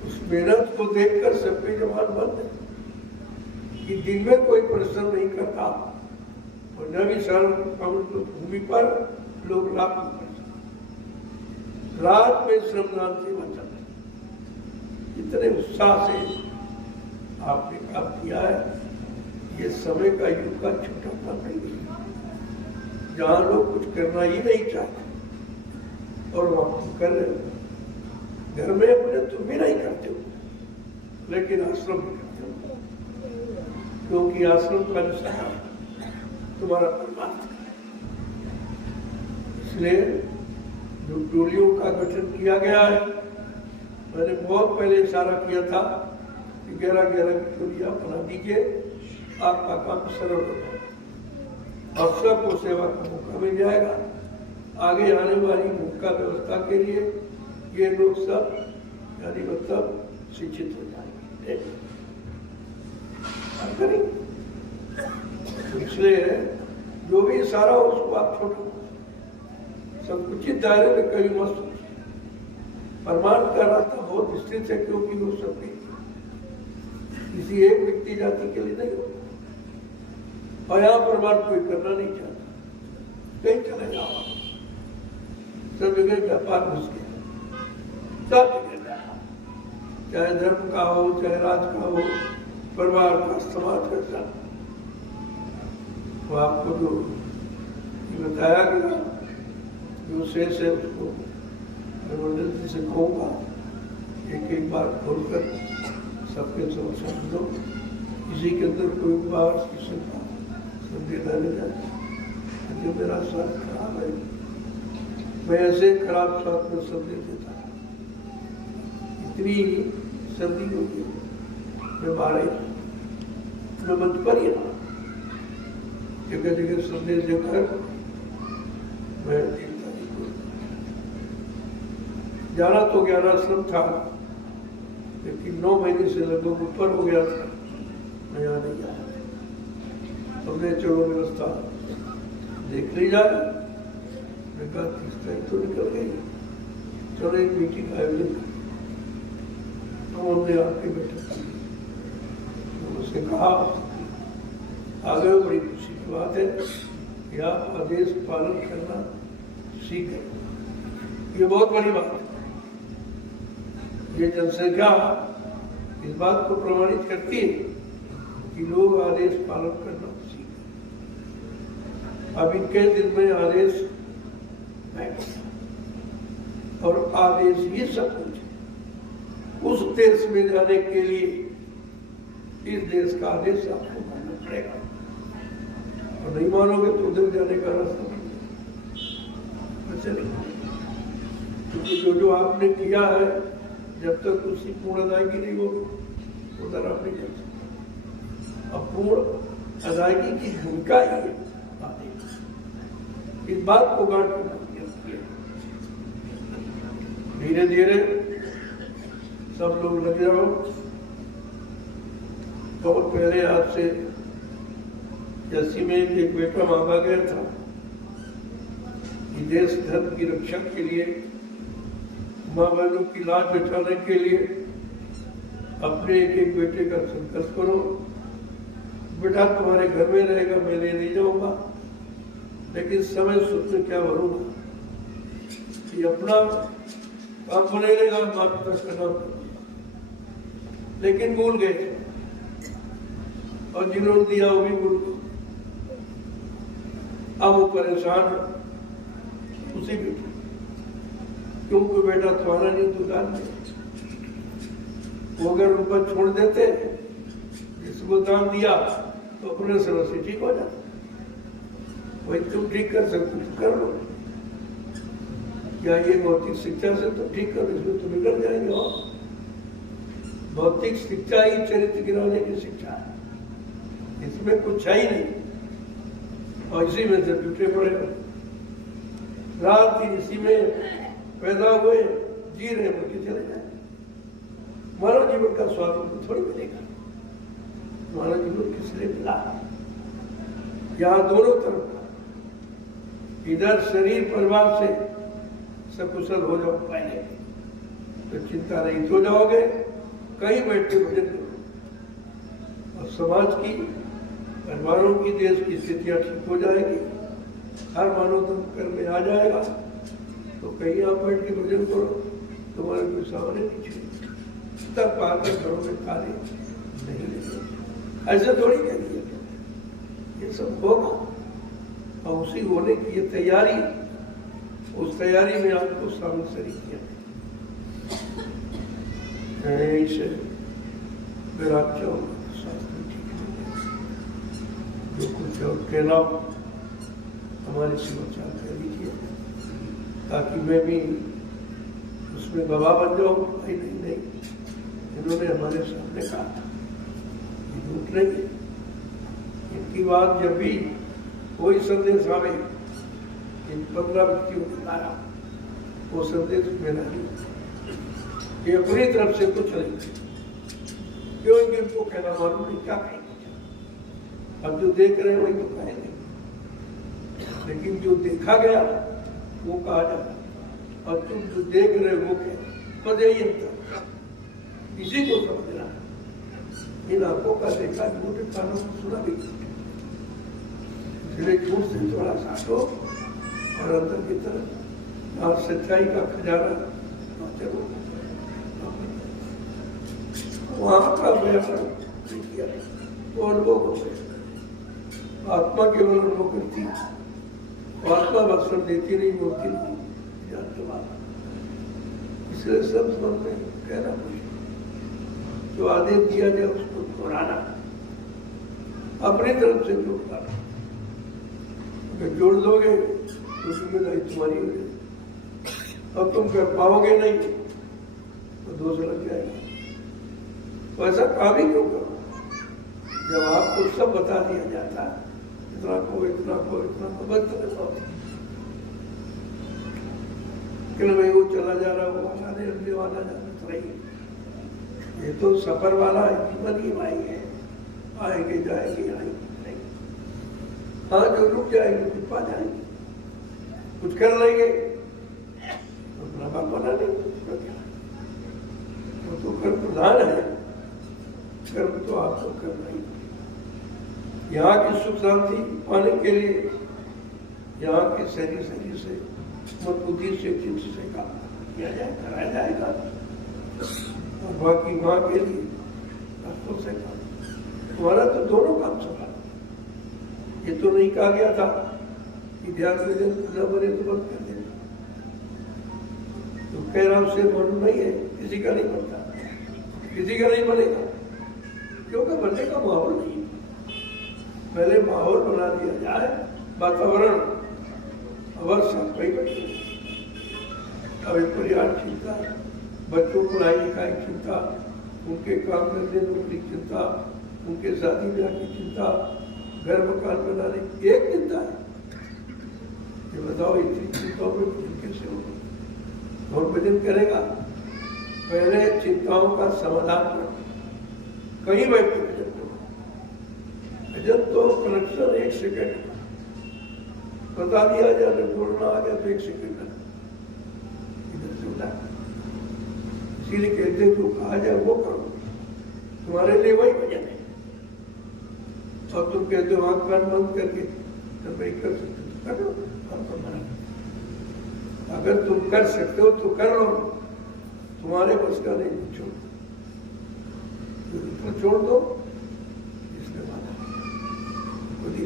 उस मेहनत को देखकर सबके जवान बंद है कि दिन में कोई परिश्रम नहीं करता, और न भी भूमि पर लोग रात में श्रमदान से बचा, इतने उत्साह से आपने काम किया है। ये समय का युग का छोटा काम नहीं है, जहां लोग कुछ करना ही नहीं चाहते और वहां तुम कर रहे हो। घर में अपने तुम भी नहीं करते हो, लेकिन आश्रम में करते हो, क्योंकि आश्रम का निशान तुम्हारा परमात्मा। इसलिए जो टोलियों का गठन किया गया है, मैंने बहुत पहले इशारा किया था कि 11-11 की टोलियां बना दीजिए, आपका काम सरल हो जाएगा और सबको सेवा का मौका मिल जाएगा। आगे आने वाली भूमिका व्यवस्था के लिए ये लोग सब यानी मतलब शिक्षित हो जाएंगे। इसलिए जो भी इशारा हो उसको आप छोटा संकुचित दायरे में कभी मत सोचिए। परमार्थ का रास्ता बहुत विस्तृत है, क्योंकि वो सब किसी एक व्यक्ति जाति के लिए नहीं होता, और यहाँ परमार्थ कोई करना नहीं चाहता। कहीं चले जाओ, सब जगह व्यापार घुस गया, सब जगह, चाहे धर्म का हो, चाहे राज का हो, परिवार का, समाज का, सब। तो आपको जो बताया गया जो शेष है उसको मंडल जी से कहूँगा एक बार खोलकर सबके समक्ष दो। किसी के अंदर कोई बार किसी का संदेह डाले जाए जो मेरा स्वास्थ्य खराब है, मैं ऐसे खराब स्वास्थ्य में संदेह देता है। इतनी सर्दी होगी, मैं बाढ़ मैं मंच पर ही रहा, जगह जगह संदेश देकर मैं जाना तो 11 आश्रम था, लेकिन 9 महीने से लगभग ऊपर हो गया था, मैं यहाँ नहीं आया। हमने चलो व्यवस्था देख ली जाए, मैं कहा 30 तारीख तो निकल गई, चलो एक मीटिंग का आयोजन कर। तो हमने आके बैठा, उसने कहा आगे बड़ी खुशी की बात है कि आप आदेश पालन करना सीख गए, ये बहुत बड़ी बात है। ये जनसंख्या इस बात को प्रमाणित करती है कि लोग आदेश पालन करना सीख गए। अब इनके दिल में आदेश बैठ गया और आदेश ही सब कुछ है। उस देश में जाने के लिए इस देश का आदेश आपको मानना पड़ेगा और नहीं मानोगे तो उधर जाने का रास्ता नहीं। क्योंकि जो आपने किया है जब तक उसकी पूर्ण अदायगी नहीं होगी उधर आप नहीं जा सकते। अब पूर्ण अदायगी की भूमिका ही है इस बात को गांठ में धीरे धीरे सब लोग लग जाओ। बहुत पहले आपसे 80 में एक बेटा मांगा गया था कि देश धर्म की रक्षा के लिए माँ बहनों की लाज बिठाने के लिए अपने एक बेटे का संकल्प करो। बेटा तुम्हारे घर में रहेगा, मैं ले नहीं जाऊंगा, लेकिन समय सुख में क्या भरूंगा कि अपना काम बने रहेगा, मार्गदर्शन करना। लेकिन भूल गए और जिन्होंने दिया वो भी भूल गए। अब वो परेशान है उसी बेटे, क्योंकि बेटा तुम्हारा नहीं दुकान में। वो अगर उन पर छोड़ देते जिसको दान दिया तो अपने समय से ठीक हो जाता। वही तुम ठीक कर सकते तो कर लो, या ये भौतिक शिक्षा से तो ठीक करो, इसमें तो निकल जाएंगे। और भौतिक शिक्षा ही चरित्र गिराने की शिक्षा है, इसमें कुछ है ही नहीं। और इसी में से टूटे पड़े रात दिन इसी में पैदा हुए, जी रहे बोल के चले जाए। मानव जीवन का स्वाद उनको थोड़ी मिलेगा। मानव जीवन किस लिए मिला? यहाँ दोनों तरफ इधर शरीर परिवार से सकुशल हो जाओ पहले तो चिंता रहित हो जाओगे, कहीं बैठ के भजन करो और समाज की परिवारों की देश की स्थितियां ठीक हो जाएगी। हर मानव धर्म कर्म में आ जाएगा तो कहीं आप बैठ के भजन करो, तुम्हारे कोई सामने पीछे तब आकर घरों में कार्य नहीं लेते। ऐसे थोड़ी करिए, ये सब होगा और उसी होने की ये तैयारी, उस तैयारी में आपको शामिल शरीक किया। ऐसे फिर आप जाओ जो कुछ और कहना हमारे समाचार कर लीजिए, ताकि मैं भी उसमें गवाह बन जाऊँ। नहीं, इन्होंने हमारे सामने कहा था ये झूठ नहीं है। इनकी बात जब भी कोई संदेश आवे इन 15 व्यक्तियों के द्वारा, वो संदेश मेरा नहीं, ये अपनी तरफ से कुछ नहीं। क्यों इनको कहना मालूम नहीं क्या कहेंगे। अब जो देख रहे हैं वही तो कहेंगे, लेकिन जो देखा गया वो कहा जाता और तुम जो देख रहे हो वो कह, बस यही अंतर, इसी को समझना। इन आंखों का देखा झूठे कानों को सुना भी, इसलिए झूठ से थोड़ा साटो और अंदर की तरफ और सच्चाई का खजाना चलो। वहां का व्यापार किया तो अनुभव हो गया। आत्मा केवल अनुभव करती, आत्मा भाषण देती नहीं, बोलती नहीं, जानते बात। इसलिए सब मन में कहना मुश्किल, जो आदेश दिया जाए उसको दोहराना, अपनी तरफ से जोड़ना। अगर जोड़ दोगे तो जिम्मेदारी तुम्हारी हो जाएगी। अब तुम कर पाओगे नहीं तो दोष लग जाएगा। तो ऐसा काम ही क्यों करो जब आपको सब बता दिया जाता है, इतना को इतना को इतना को, बदतमीज भाई वो चला जा रहा, वो आने वाला जाना चाहिए। ये तो सफर वाला जीवन ही भाई है, आएंगे जाएंगे आएंगे। हाँ, जो रुक जाएंगे कुछ पा जाएंगे, कुछ कर लेंगे, अपना बाप बना लेंगे। वो तो कर प्रधान है, कर्म तो आपको करना ही। यहाँ की सुख शांति पाने के लिए यहाँ के शरीर से मत बुद्धि से चित्त से काम किया जाए, कराया जाएगा। और बाकी माँ के लिए रास्तों से काम, तुम्हारा तो दोनों काम सफल। ये तो नहीं कहा गया था कि ध्यान भजन न बने तो बंद कर देना। तो कह रहा उससे मालूम नहीं है, किसी का नहीं बनता, किसी का नहीं बनेगा, क्योंकि बनने का माहौल नहीं है। पहले माहौल बना दिया जाए, वातावरण अवश्य कई बच्चे अभी परिवार चिंता, बच्चों को पढ़ाई लिखाई चिंता, उनके काम करने नौकरी चिंता, उनके शादी ब्याह की चिंता, घर मकान बनाने की एक चिंता है। ये बताओ इतनी चिंताओं में भजन कैसे होगा? और भजन करेगा पहले चिंताओं का समाधान करो, कहीं बैठ के भजन करो। भजन तो कनेक्शन 1 सेकंड बता दिया जाए, जोड़ना आ गया तो 1 सेकंड इधर से उठा। इसीलिए कहते जो कहा जाए वो करो, तुम्हारे लिए वही भजन है। और तुम कहते हो आंख कान बंद करके तो भाई कर सकते हो, कर लो, हम तो मना करते। अगर तुम कर सकते हो तो कर लो, तुम्हारे बस का नहीं, छोड़ तो छोड़ दो, इसमें बाधा खुद ही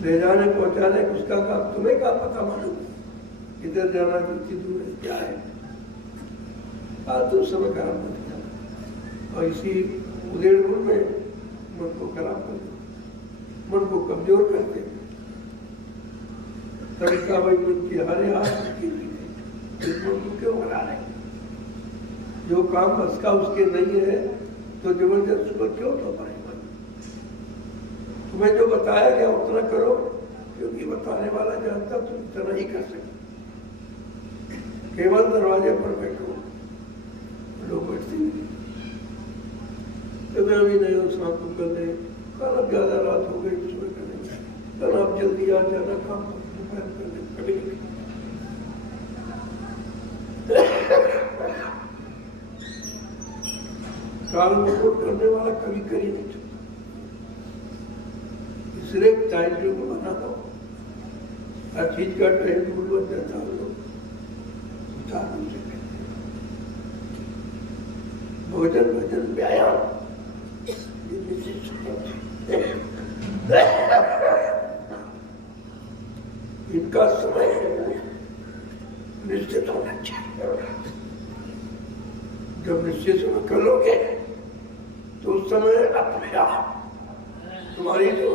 ले जाने पहुंचाने उसका काम, तुम्हें क्या पता मालूम इधर जाना कितनी दूर है, क्या है। फालतू समय खराब मत किया और इसी उधेड़-बुन में मन को खराब कर दो, मन को कमजोर करते। तरीका भाई मन की हारे हाथ की मन को क्यों हरा रहे? जो काम बस का उसके नहीं है तो जबरदस्त सुबह क्यों तो पाए? तुम्हें जो बताया गया उतना करो, क्योंकि बताने वाला जानता तुम इतना ही कर सकते। केवल दरवाजे पर बैठो, लोग बैठते अभी नहीं हो, शाम को कर ले, कल अब ज्यादा रात हो गई सुबह करेंगे, कल आप जल्दी आ जाना, काम दोपहर कर ले, कभी काल रिपोर्ट करने वाला कभी कर ही नहीं सकता। इसलिए टाइम टेबल बना दो, हर चीज का टाइम टेबल बन जाता है। भोजन भजन व्यायाम इनका समय निश्चित होना चाहिए। जब निश्चित समय कर लोगे तो उस समय अपने आप तुम्हारी जो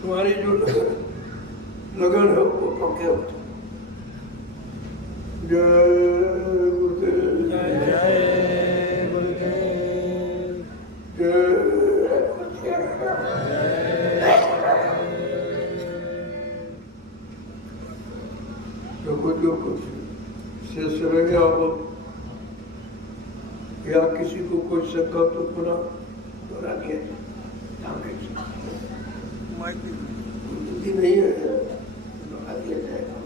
तुम्हारी जो लगन है वो पक्के होते। जय गुरुदेव, जय गुरुदेव, जो कुछ शेष रह गया वो, या किसी को कोई शंका तो पुनः दोहरा दिया बुद्धि नहीं है, दोहरा दिया जाएगा।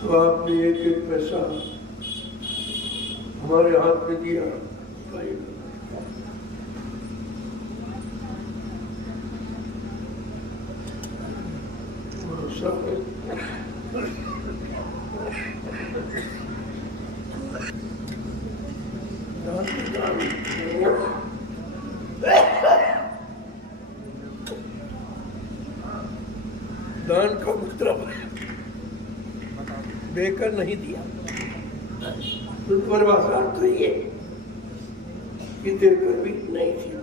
तो आपने एक एक पैसा हमारे हाथ में दिया, सब दान का मतलब देकर नहीं दिया, परिभाषा तो ये कि देकर भी नहीं दिया।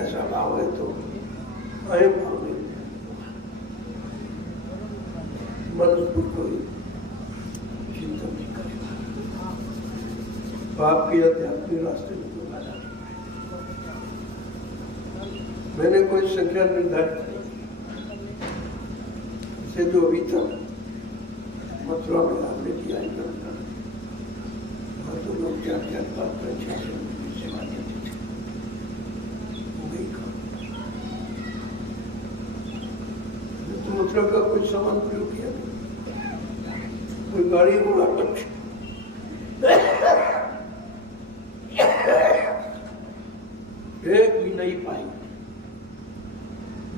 ऐसा भाव है तो अयम भाव में मनुष्य कोई चिंतन नहीं करेगा, पाप के आध्यात्मिक रास्ते में कोई बाधा नहीं। मैंने कोई संख्या निर्धारित नहीं से जो अभी तक मथुरा में आपने किया तो लोग क्या क्या बात पर सेवा देते थे, हो गई काम। तो मथुरा का कुछ सामान प्रयोग किया, कोई गाड़ी घोड़ा कुछ एक भी नहीं पाई।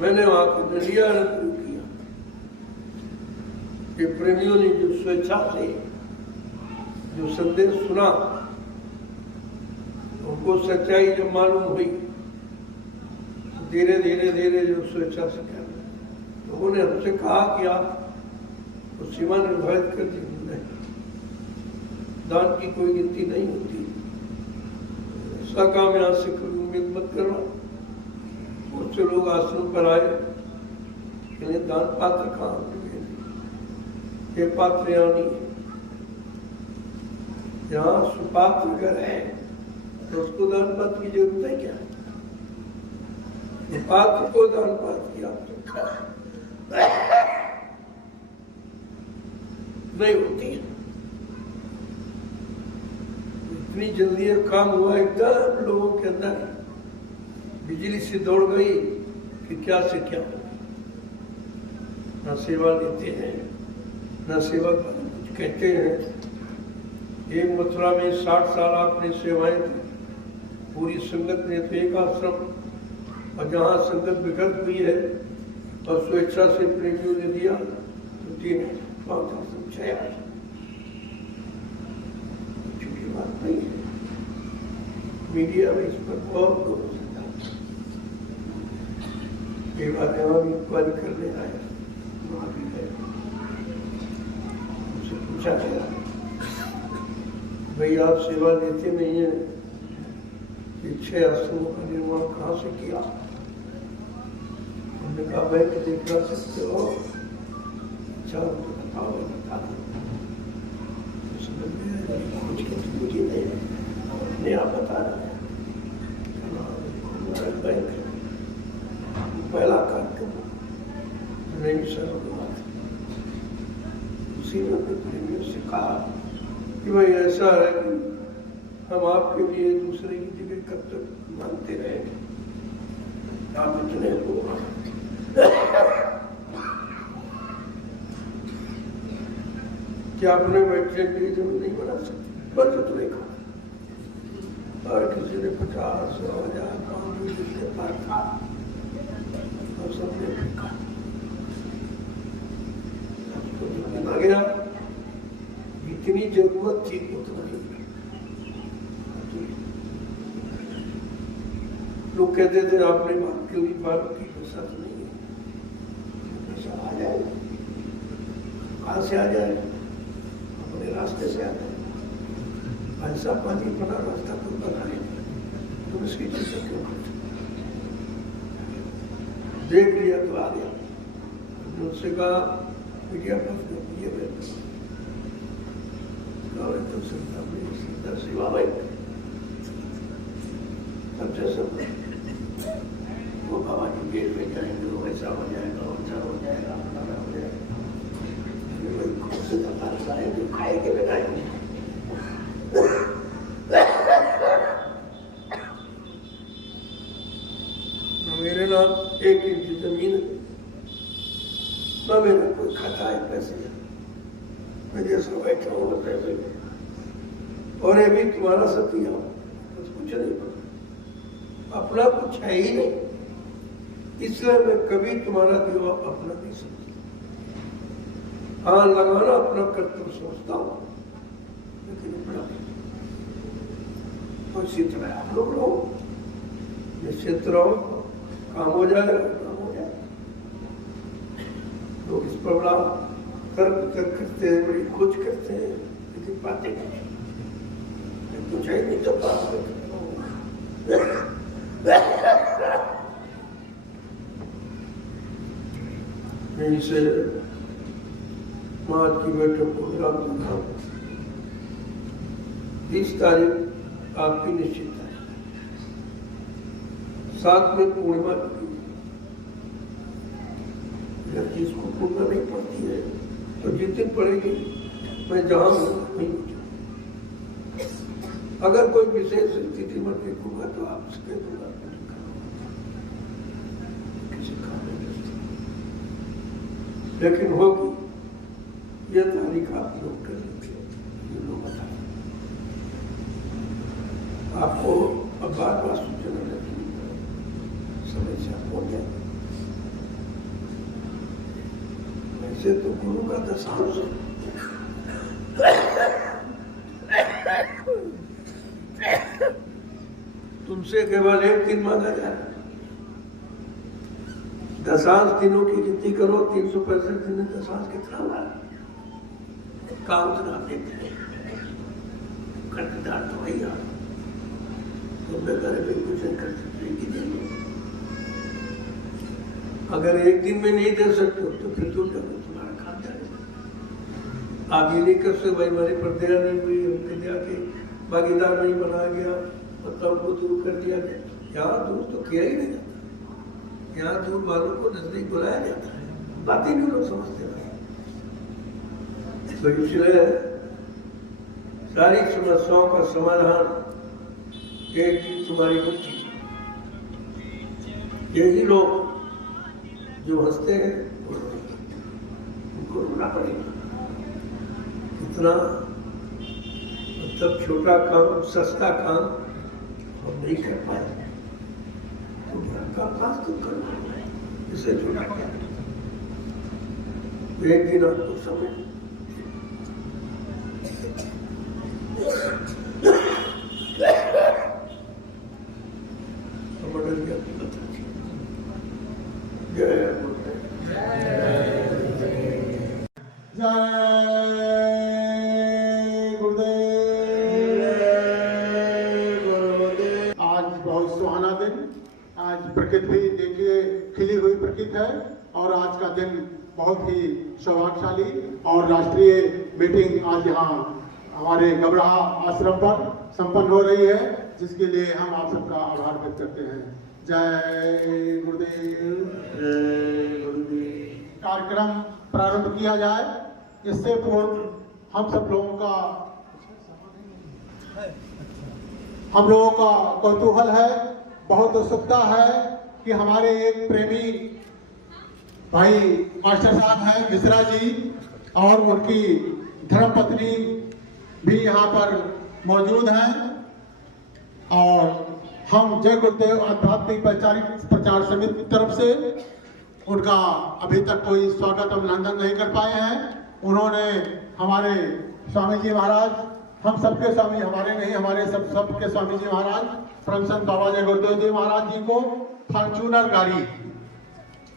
मैंने वहां पर नदिया प्रयोग किया कि प्रेमियों ने जो स्वेच्छा से जो संदेश सुना, उनको सच्चाई जब मालूम हुई, धीरे धीरे धीरे जो स्वेच्छा से कर तो उन्होंने हमसे कहा कि आप तो सीमा निर्धारित कर दी, नहीं, दान की कोई गिनती नहीं होती, ऐसा काम यहाँ से कोई उम्मीद मत करना। बहुत से लोग आश्रम पर आए, कहने दान पात्र कहाँ मिले, ये पात्र यहाँ नहीं है, यहाँ सुपात्र अगर है तो उसको दान पात्र की जरूरत है क्या? पात्र को दान पात्र की आवश्यकता नहीं होती है। इतनी जल्दी ये काम हुआ, एकदम लोगों के अंदर बिजली से दौड़ गई कि क्या से क्या, न सेवा लेते हैं, न सेवा कुछ कहते हैं। एक मथुरा में 60 साल आपने सेवाएं दी, पूरी संगत ने तो एक आश्रम, और जहाँ संगत विकट हुई है और स्वेच्छा से प्रेमियों ने दिया तो 3 5 आश्रम 6 आश्रम। छोटी बात नहीं है, मीडिया में इस पर बहुत लोग एक बार यहाँ भी इंक्वायरी करने आए, वहाँ भी गए, उनसे पूछा गया भाई आप सेवा लेते नहीं है, 6 आश्रमों का निर्माण कहाँ से किया? हमने कहा बैंक देखना सकते हो, अच्छा तो बताओ, बता दो। कुछ मुझे नहीं, अपने आप बता रहे हैं। बैंक पहला कार्यक्रम नहीं सर, उसी में अपने प्रेमियों से कहा कि भाई ऐसा है कि हम आपके लिए दूसरे की जगह कब तक मानते रहेंगे, आप इतने लोग क्या अपने बैठने के लिए जमीन नहीं बना सकते? बस इतने कहा, और किसी ने 50 1000 500 जिसके पास था और सबने फेंका, आ गया। इतनी जरूरत थी उतना ही लोग कहते थे आपने बात क्यों नहीं बात की, पैसा तो नहीं है, पैसा आ जाएगा, कहाँ से आ जाएगा? अपने रास्ते से आ जाएगा। ऐसा पानी बना रास्ता कोई बना नहीं, तुम इसकी चिंता क्यों करते? देख लिया तो आ गया। मुझसे कहा मीडिया पर तो सुंदर सेवा भाई सबसे सब वो बाबा जी जेल में जाएंगे, वो ऐसा हो जाएगा, वैसा हो जाएगा, फलाना हो जाएगा, खुद से दफा आएंगे, खाएंगे लगाएंगे। मेरे नाम 1 इंच जमीन, न मेरा कोई खाता है पैसे, मैं जैसा बैठा हूँ बस ऐसे, और ये भी तुम्हारा सतिया कुछ नहीं पता, अपना कुछ है ही नहीं, इसलिए मैं कभी तुम्हारा दिवा अपना नहीं समझता। हाँ, लगाना अपना कर्तव्य समझता हूँ, लेकिन अपना और इसी तरह आप लोग रहो, निश्चित रहो, काम हो जाएगा, काम हो जाएगा। लोग इस पर बड़ा तर्क करते हैं, बड़ी खोज करते हैं, लेकिन बातें नहीं, कुछ है नहीं तो बात यहीं से मार्च की बैठक को विराम देता हूँ। 20 तारीख आपकी निश्चित है, 7 में पूर्णिमा अगर जिसको पूर्णिमा नहीं पड़ती है तो जिस दिन पड़ेगी मैं जहां नहीं, अगर कोई विशेष स्थिति में देखूंगा तो आपसे कह दूंगा, किसी काम में लेकिन होगी यह तारीख आप लोग कर लीजिए, ये लोग बता आपको अब बार सूचना लगी, समस्या हो जाए। वैसे तो गुरु का दशांश उससे केवल एक दिन मांगा जा रहा है। दशांश दिनों की गिनती करो, 365 दिन में दशांश कितना हुआ? काम उतना देते हैं, कर्जदार तो भैया तुम बेकार कुछ नहीं कर सकते कि दे दो। अगर एक दिन में नहीं दे सकते हो तो फिर तुम जाओ, तुम्हारा काम जाएगा। आप ये नहीं कर सकते भाई हमारी पर दया नहीं हुई, हमके दया के भागीदार नहीं बनाया गया, मतलब वो दूर कर दिया गया। यहाँ दूर तो किया ही नहीं जाता, यहाँ दूर वालों को नजदीक बुलाया जाता है। बातें क्यों लोग समझते हैं? तो इसलिए सारी समस्याओं का समाधान एक चीज तुम्हारी कुछ चीज, यही लोग जो हंसते हैं उनको रोना पड़ेगा। इतना मतलब छोटा काम, सस्ता काम हम नहीं कर पाए, तो घर का काम तो करना, इसे छोटा काम एक दिन आपको समय बदल गया। जय गुरुदेव। आज बहुत सुहाना दिन, आज प्रकृति भी देखिए खिली हुई प्रकृति है और आज का दिन बहुत ही सौभाग्यशाली। और राष्ट्रीय मीटिंग आज यहाँ हमारे गबराहा आश्रम पर संपन्न हो रही है, जिसके लिए हम आप सबका आभार व्यक्त करते हैं। जय गुरुदेव, जय गुरुदेव। कार्यक्रम प्रारंभ किया जाए इससे पूर्व हम लोगों का कौतूहल है, बहुत उत्सुकता है कि हमारे एक प्रेमी भाई मास्टर साहब हैं मिश्रा जी और उनकी धर्मपत्नी भी यहाँ पर मौजूद हैं। और हम जय गुरुदेव आध्यात्मिक प्रचार समिति की तरफ से उनका अभी तक कोई स्वागत अभिनंदन नहीं कर पाए हैं। उन्होंने हमारे स्वामी जी महाराज, हम सबके स्वामी, हमारे नहीं हमारे सबके स्वामी जी महाराज परम संत बाबा जय गुरुदेव जी महाराज जी को फॉर्च्यूनर गाड़ी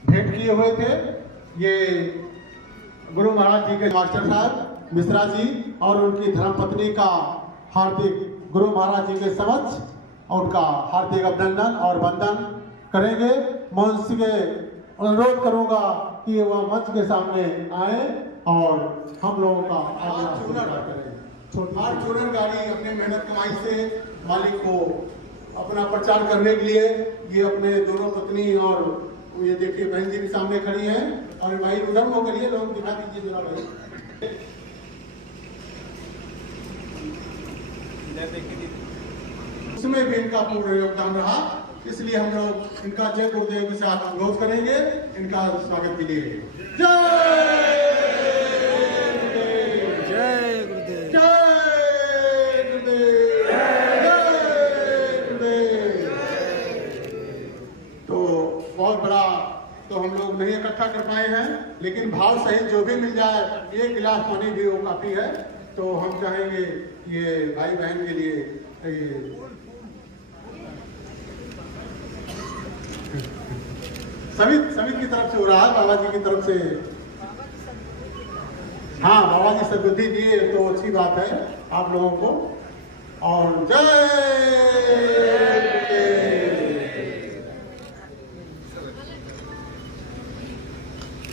भेंट किए हुए थे। ये गुरु महाराज जी के मास्टर साहब मिश्रा जी और उनकी धर्मपत्नी का हार्दिक गुरु महाराज जी के समक्ष उनका हार्दिक अभिनंदन और वंदन करेंगे। मैं उनसे अनुरोध करूंगा कि वह मंच के सामने आए और हम लोगों का फॉर्च्यूनर करें। फॉर्च्यूनर गाड़ी अपने मेहनत कमाई से मालिक को अपना प्रचार करने के लिए ये अपने दोनों पत्नी और ये देखिए बहन जी भी सामने खड़ी हैं और भाई उधर वो करिए, लोग दिखा दीजिए जरा भाई। उसमें भी इनका पूर्ण योगदान रहा, इसलिए हम लोग इनका जय गुरुदेव के साथ अनुरोध करेंगे इनका स्वागत के लिए। जय गुरुदेव, जय गुरुदेव, जय गुरुदेव, जय गुरुदेव। तो बहुत बड़ा तो हम लोग नहीं इकट्ठा कर पाए हैं, लेकिन भाव सहित जो भी मिल जाए, एक गिलास पानी भी वो काफी है। तो हम चाहेंगे ये भाई बहन के लिए समिति की तरफ से हो रहा है, बाबा जी की तरफ से। हाँ, बाबा जी सद्बुद्धि दिए तो अच्छी बात है आप लोगों को। और जय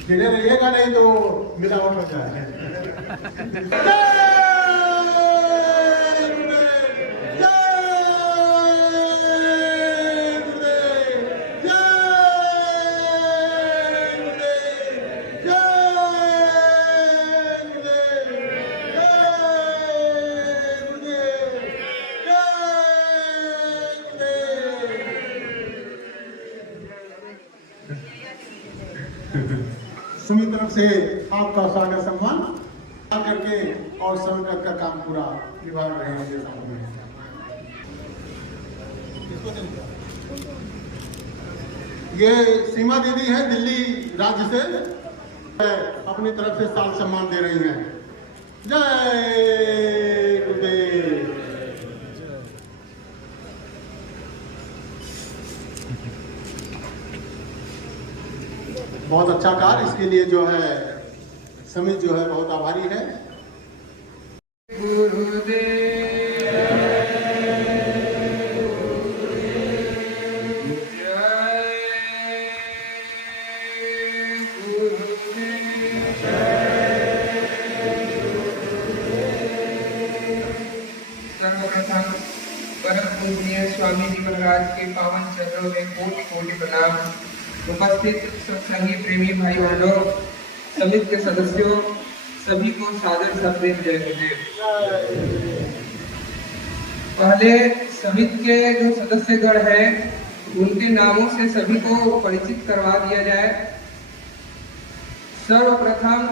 गिने रहिएगा, नहीं तो मिलावट हो जाए। समिति तरफ से आपका स्वागत सम्मान करके और समिति का काम पूरा निभा रहे हैं। ये सीमा दीदी है दिल्ली राज्य से, अपनी तरफ से साल सम्मान दे रही हैं। जय गुरुदेव। बहुत अच्छा कार्य, इसके लिए जो है समिति जो है बहुत आभारी है। सर्वप्रथम परम पूजनीय स्वामी जी महाराज के पावन चरणों में कोटि कोटि प्रणाम। उपस्थित सत्संगी प्रेमी भाई बहनों, समिति के सदस्यों, सभी को सादर सप्रेम जय गुरुदेव। पहले समिति के जो सदस्यगण हैं उनके नामों से सभी को परिचित करवा दिया जाए। सर्वप्रथम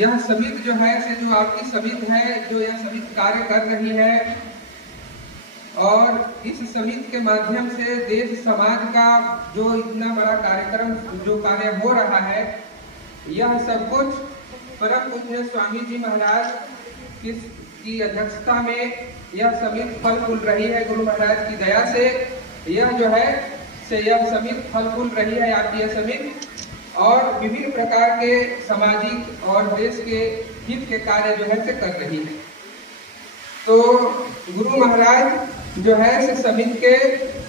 यह समिति जो है से जो आपकी समिति है, जो यह समिति कार्य कर रही है और इस समिति के माध्यम से देश समाज का जो इतना बड़ा कार्यक्रम जो कार्य हो रहा है, यह सब कुछ परम पूज्य स्वामी जी महाराज की अध्यक्षता में यह समिति फल फूल रही है। गुरु महाराज की दया से यह जो है से यह समिति फल फूल रही है, आपकी यह समिति, और विभिन्न प्रकार के सामाजिक और देश के हित के कार्य जो है से कर रही है। तो गुरु महाराज जो है से समिति के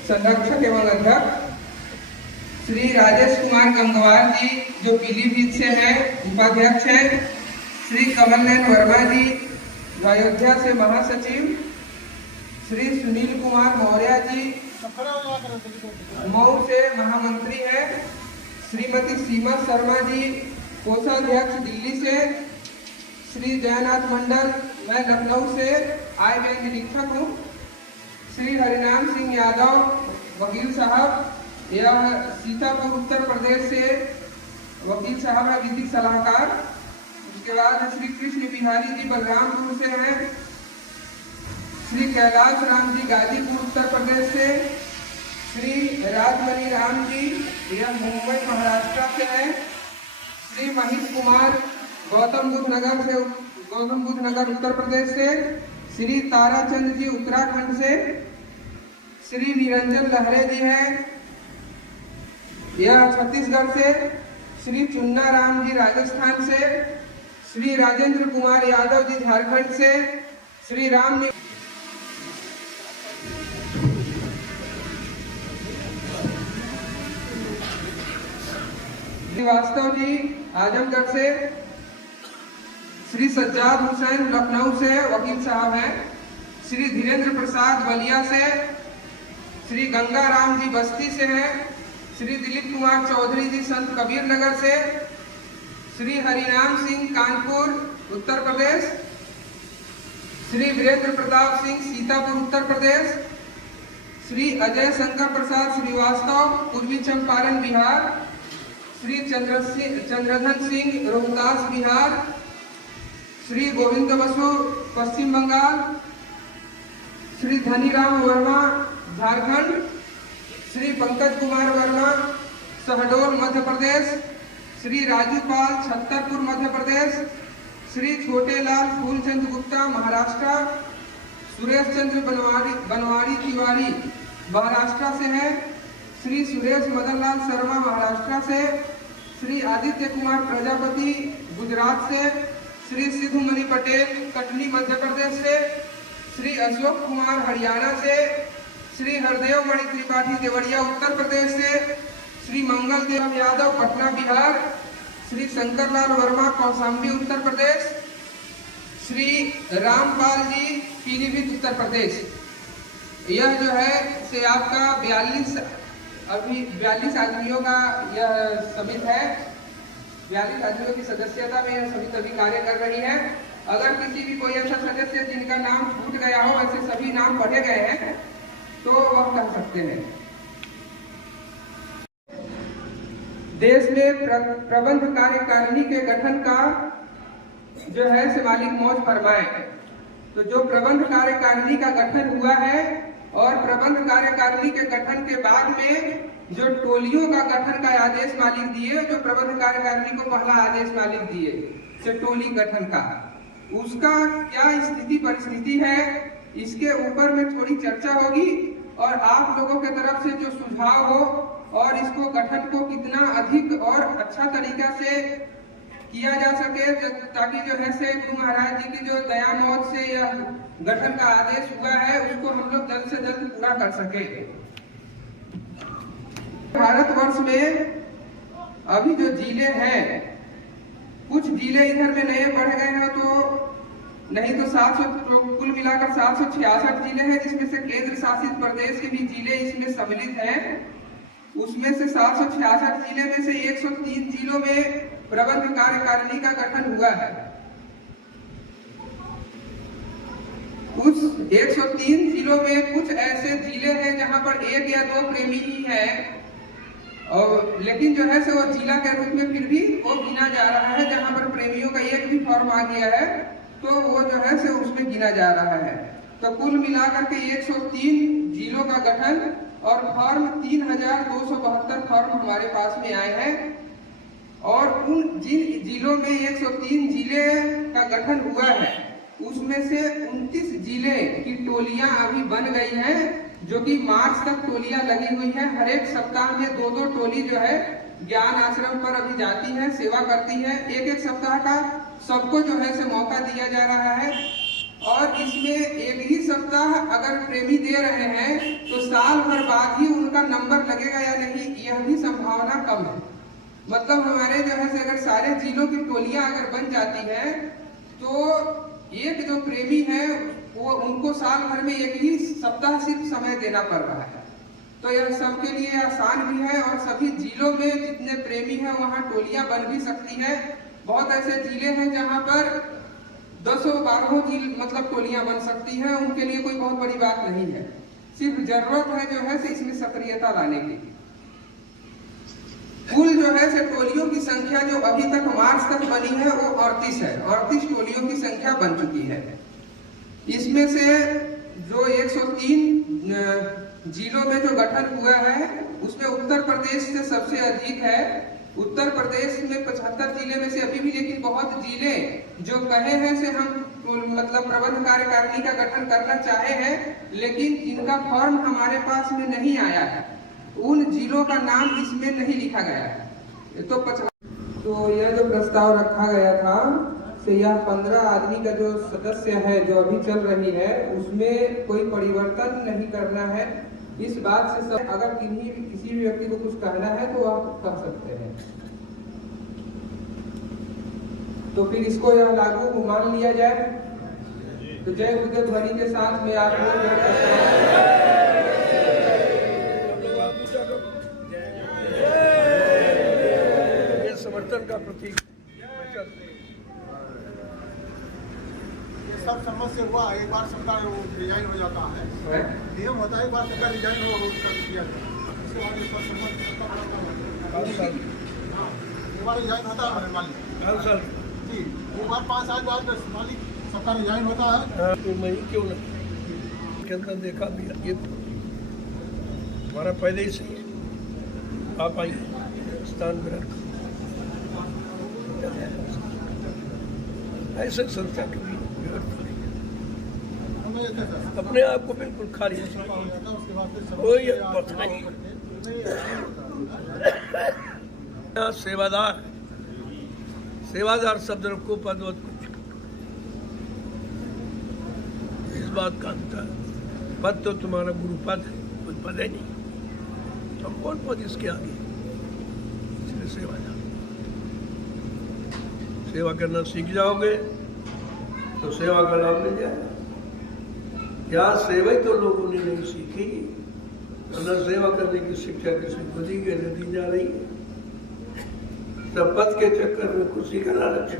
संरक्षक एवं अध्यक्ष श्री राजेश कुमार गंगवार जी जो पीलीभीत से हैं, उपाध्यक्ष हैं, श्री कमल नयन वर्मा जी अयोध्या से महासचिव, श्री सुनील कुमार मौर्य जी मऊ से महामंत्री हैं, श्रीमती सीमा शर्मा जी कोषाध्यक्ष दिल्ली से, श्री जयनाथ मंडल मैं लखनऊ से आय व्यय निरीक्षक हूँ, श्री हरिनाम सिंह यादव वकील साहब यह सीतापुर उत्तर प्रदेश से वकील साहब है, विधिक सलाहकार। उसके बाद श्री कृष्ण बिहारी जी बलरामपुर से हैं, श्री कैलाश राम जी गाजीपुर उत्तर प्रदेश से, श्री राजमणि राम जी यह मुंबई महाराष्ट्र से हैं, श्री महेश कुमार गौतम बुद्ध नगर उत्तर प्रदेश से, श्री ताराचंद जी उत्तराखंड से, श्री निरंजन लहरे जी हैं यह छत्तीसगढ़ से, श्री चुन्ना राम जी राजस्थान से, श्री राजेंद्र कुमार यादव जी झारखंड से, श्री राम श्रीवास्तव जी आजमगढ़ से, श्री सज्जाद हुसैन लखनऊ से वकील साहब हैं, श्री धीरेन्द्र प्रसाद बलिया से, श्री गंगा राम जी बस्ती से हैं, श्री दिलीप कुमार चौधरी जी संत कबीर नगर से, श्री हरिनाम सिंह कानपुर उत्तर प्रदेश, श्री वीरेंद्र प्रताप सिंह सीतापुर उत्तर प्रदेश, श्री अजय शंकर प्रसाद श्रीवास्तव पूर्वी चंपारण बिहार, श्री चंद्रधन सिंह रोहतास बिहार, श्री गोविंद बसु पश्चिम बंगाल, श्री धनीराम वर्मा झारखंड, श्री पंकज कुमार वर्मा शहडोल मध्य प्रदेश, श्री राजू पाल छतरपुर मध्य प्रदेश, श्री छोटेलाल फूलचंद गुप्ता महाराष्ट्र, सुरेश चंद्र बनवारी तिवारी महाराष्ट्र से हैं, श्री सुरेश मदनलाल शर्मा महाराष्ट्र से, श्री आदित्य कुमार प्रजापति गुजरात से, श्री सिद्धूमणि पटेल कटनी मध्य प्रदेश से, श्री अशोक कुमार हरियाणा से, श्री हरदेव मणि त्रिपाठी देवरिया उत्तर प्रदेश से, श्री मंगल देव यादव पटना बिहार, श्री शंकरलाल वर्मा कौशाम्बी उत्तर प्रदेश, श्री रामपाल जी पीलीभीत उत्तर प्रदेश। यह जो है से आपका 42 आदमियों का यह समिति है। 42 आदमियों की सदस्यता में यह समिति अभी कार्य कर रही है। अगर किसी भी कोई ऐसा सदस्य जिनका नाम छूट गया हो, वैसे सभी नाम पढ़े गए हैं तो वह कह सकते हैं। देश में प्रबंध कार्यकारिणी के गठन का जो है से मालिक मौज फरमाए। तो जो प्रबंध कार्यकारिणी का गठन हुआ है और प्रबंध कार्यकारिणी के गठन के बाद में जो टोलियों का गठन का आदेश मालिक दिए, जो प्रबंध कार्यकारिणी को पहला आदेश मालिक दिए से टोली गठन का, उसका क्या स्थिति परिस्थिति है, इसके ऊपर में थोड़ी चर्चा होगी और आप लोगों के तरफ से जो सुझाव हो और इसको गठन को कितना अधिक और अच्छा तरीका से किया जा सके, ताकि जो है से गुरु महाराज जी की जो दया मौत से यह गठन का आदेश हुआ है उसको हम लोग जल्द से जल्द पूरा कर सके। भारतवर्ष में अभी जो जिले हैं, कुछ जिले इधर में नए बढ़ गए हैं, तो नहीं तो 700 कुल मिलाकर 766 जिले हैं, जिसमें से केंद्र शासित प्रदेश के भी जिले इसमें सम्मिलित हैं। उसमें से 766 जिले में से 103 जिलों में प्रबंध कार्यकारिणी का गठन हुआ है। कुछ 103 जिलों में कुछ ऐसे जिले हैं जहां पर 1 या 2 प्रेमी ही हैं, और लेकिन जो है से वो जिला के रूप में फिर भी वो गिना जा रहा है। जहां पर प्रेमियों का एक भी फॉर्म आ गया है तो वो जो है से उसमें गिना जा रहा है। तो कुल मिलाकर के 103 जिलों का गठन और फॉर्म 3272 फॉर्म हमारे पास में आए हैं। और उन जिन जिलों में 103 जिले का गठन हुआ है उसमें से 29 जिले की टोलियां अभी बन गई हैं, जो कि मार्च तक टोलियां लगी हुई है। हर एक सप्ताह में 2-2 टोली जो है ज्ञान आश्रम पर अभी जाती है, सेवा करती है। एक सप्ताह का सबको जो है से मौका दिया जा रहा है। और इसमें एक ही सप्ताह अगर प्रेमी दे रहे हैं तो साल भर बाद ही उनका नंबर लगेगा या नहीं, यह भी संभावना कम है। मतलब हमारे जो है से अगर सारे जिलों की टोलियां अगर बन जाती हैं तो एक जो प्रेमी है वो उनको साल भर में एक ही सप्ताह सिर्फ समय देना पड़ रहा है। तो यह सबके लिए आसान भी है और सभी जिलों में जितने प्रेमी हैं वहाँ टोलियां बन भी सकती है। बहुत ऐसे जिले हैं जहाँ पर 10-12 जिले मतलब टोलियां बन सकती हैं, उनके लिए कोई बहुत बड़ी बात नहीं है। सिर्फ जरूरत है जो है से इसमें सक्रियता लाने की। कुल जो है से टोलियों की संख्या जो अभी तक मार्च तक बनी है वो 38 है। 38 टोलियों की संख्या बन चुकी है। इसमें से जो 103 जिलों में जो गठन हुआ है उसमें उत्तर प्रदेश से सबसे अधिक है। उत्तर प्रदेश में 75 जिले में से अभी भी, लेकिन बहुत जिले जो कहे हैं से हम मतलब प्रबंध कार्यकारिणी का गठन करना चाहे हैं, लेकिन जिनका फॉर्म हमारे पास में नहीं आया है उन जिलों का नाम इसमें नहीं लिखा गया है। तो यह जो प्रस्ताव रखा गया था से यह 15 आदमी का जो सदस्य है जो अभी चल रही है उसमें कोई परिवर्तन नहीं करना है। इस बात से सब अगर किसी भी व्यक्ति को कुछ कहना है तो आप कह सकते हैं। तो फिर इसको यह लागू मान लिया जाए। तो जय गुरुदेव ध्वनि के साथ में आप लोग ये समर्थन का प्रतीक सब समझ से हुआ। एक बार सबका डिजाइन हो जाता है, नियम होता है, एक बार सबका डिजाइन हो दिया जाता है, उसके बाद इस पर समझ एक बार डिजाइन होता है हमारे मालिक जी, एक बार 5 साल बाद मालिक सबका डिजाइन होता है। तो मैं क्यों नहीं के अंदर देखा भी ये हमारा पहले ही सही है। आप आइए स्थान ग्रहण ऐसे संस्था कभी अपने आप को बिल्कुल खाली कोई बात नहीं। सेवादार सेवादार शब्द रखो, पदवत कुछ इस बात का अंतर। पद तो तुम्हारा गुरु पद है, कोई पद है नहीं। तो कौन पद इसके आगे? इसलिए सेवादार सेवा करना सीख जाओगे तो सेवा का लाभ मिल जाएगा। क्या सेवा तो लोगों ने नहीं सीखी, न सेवा करने की शिक्षा किसी को दी गई, न दी जा रही है। सब पद के चक्कर में खुशी का लालच है।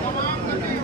तमाम नदी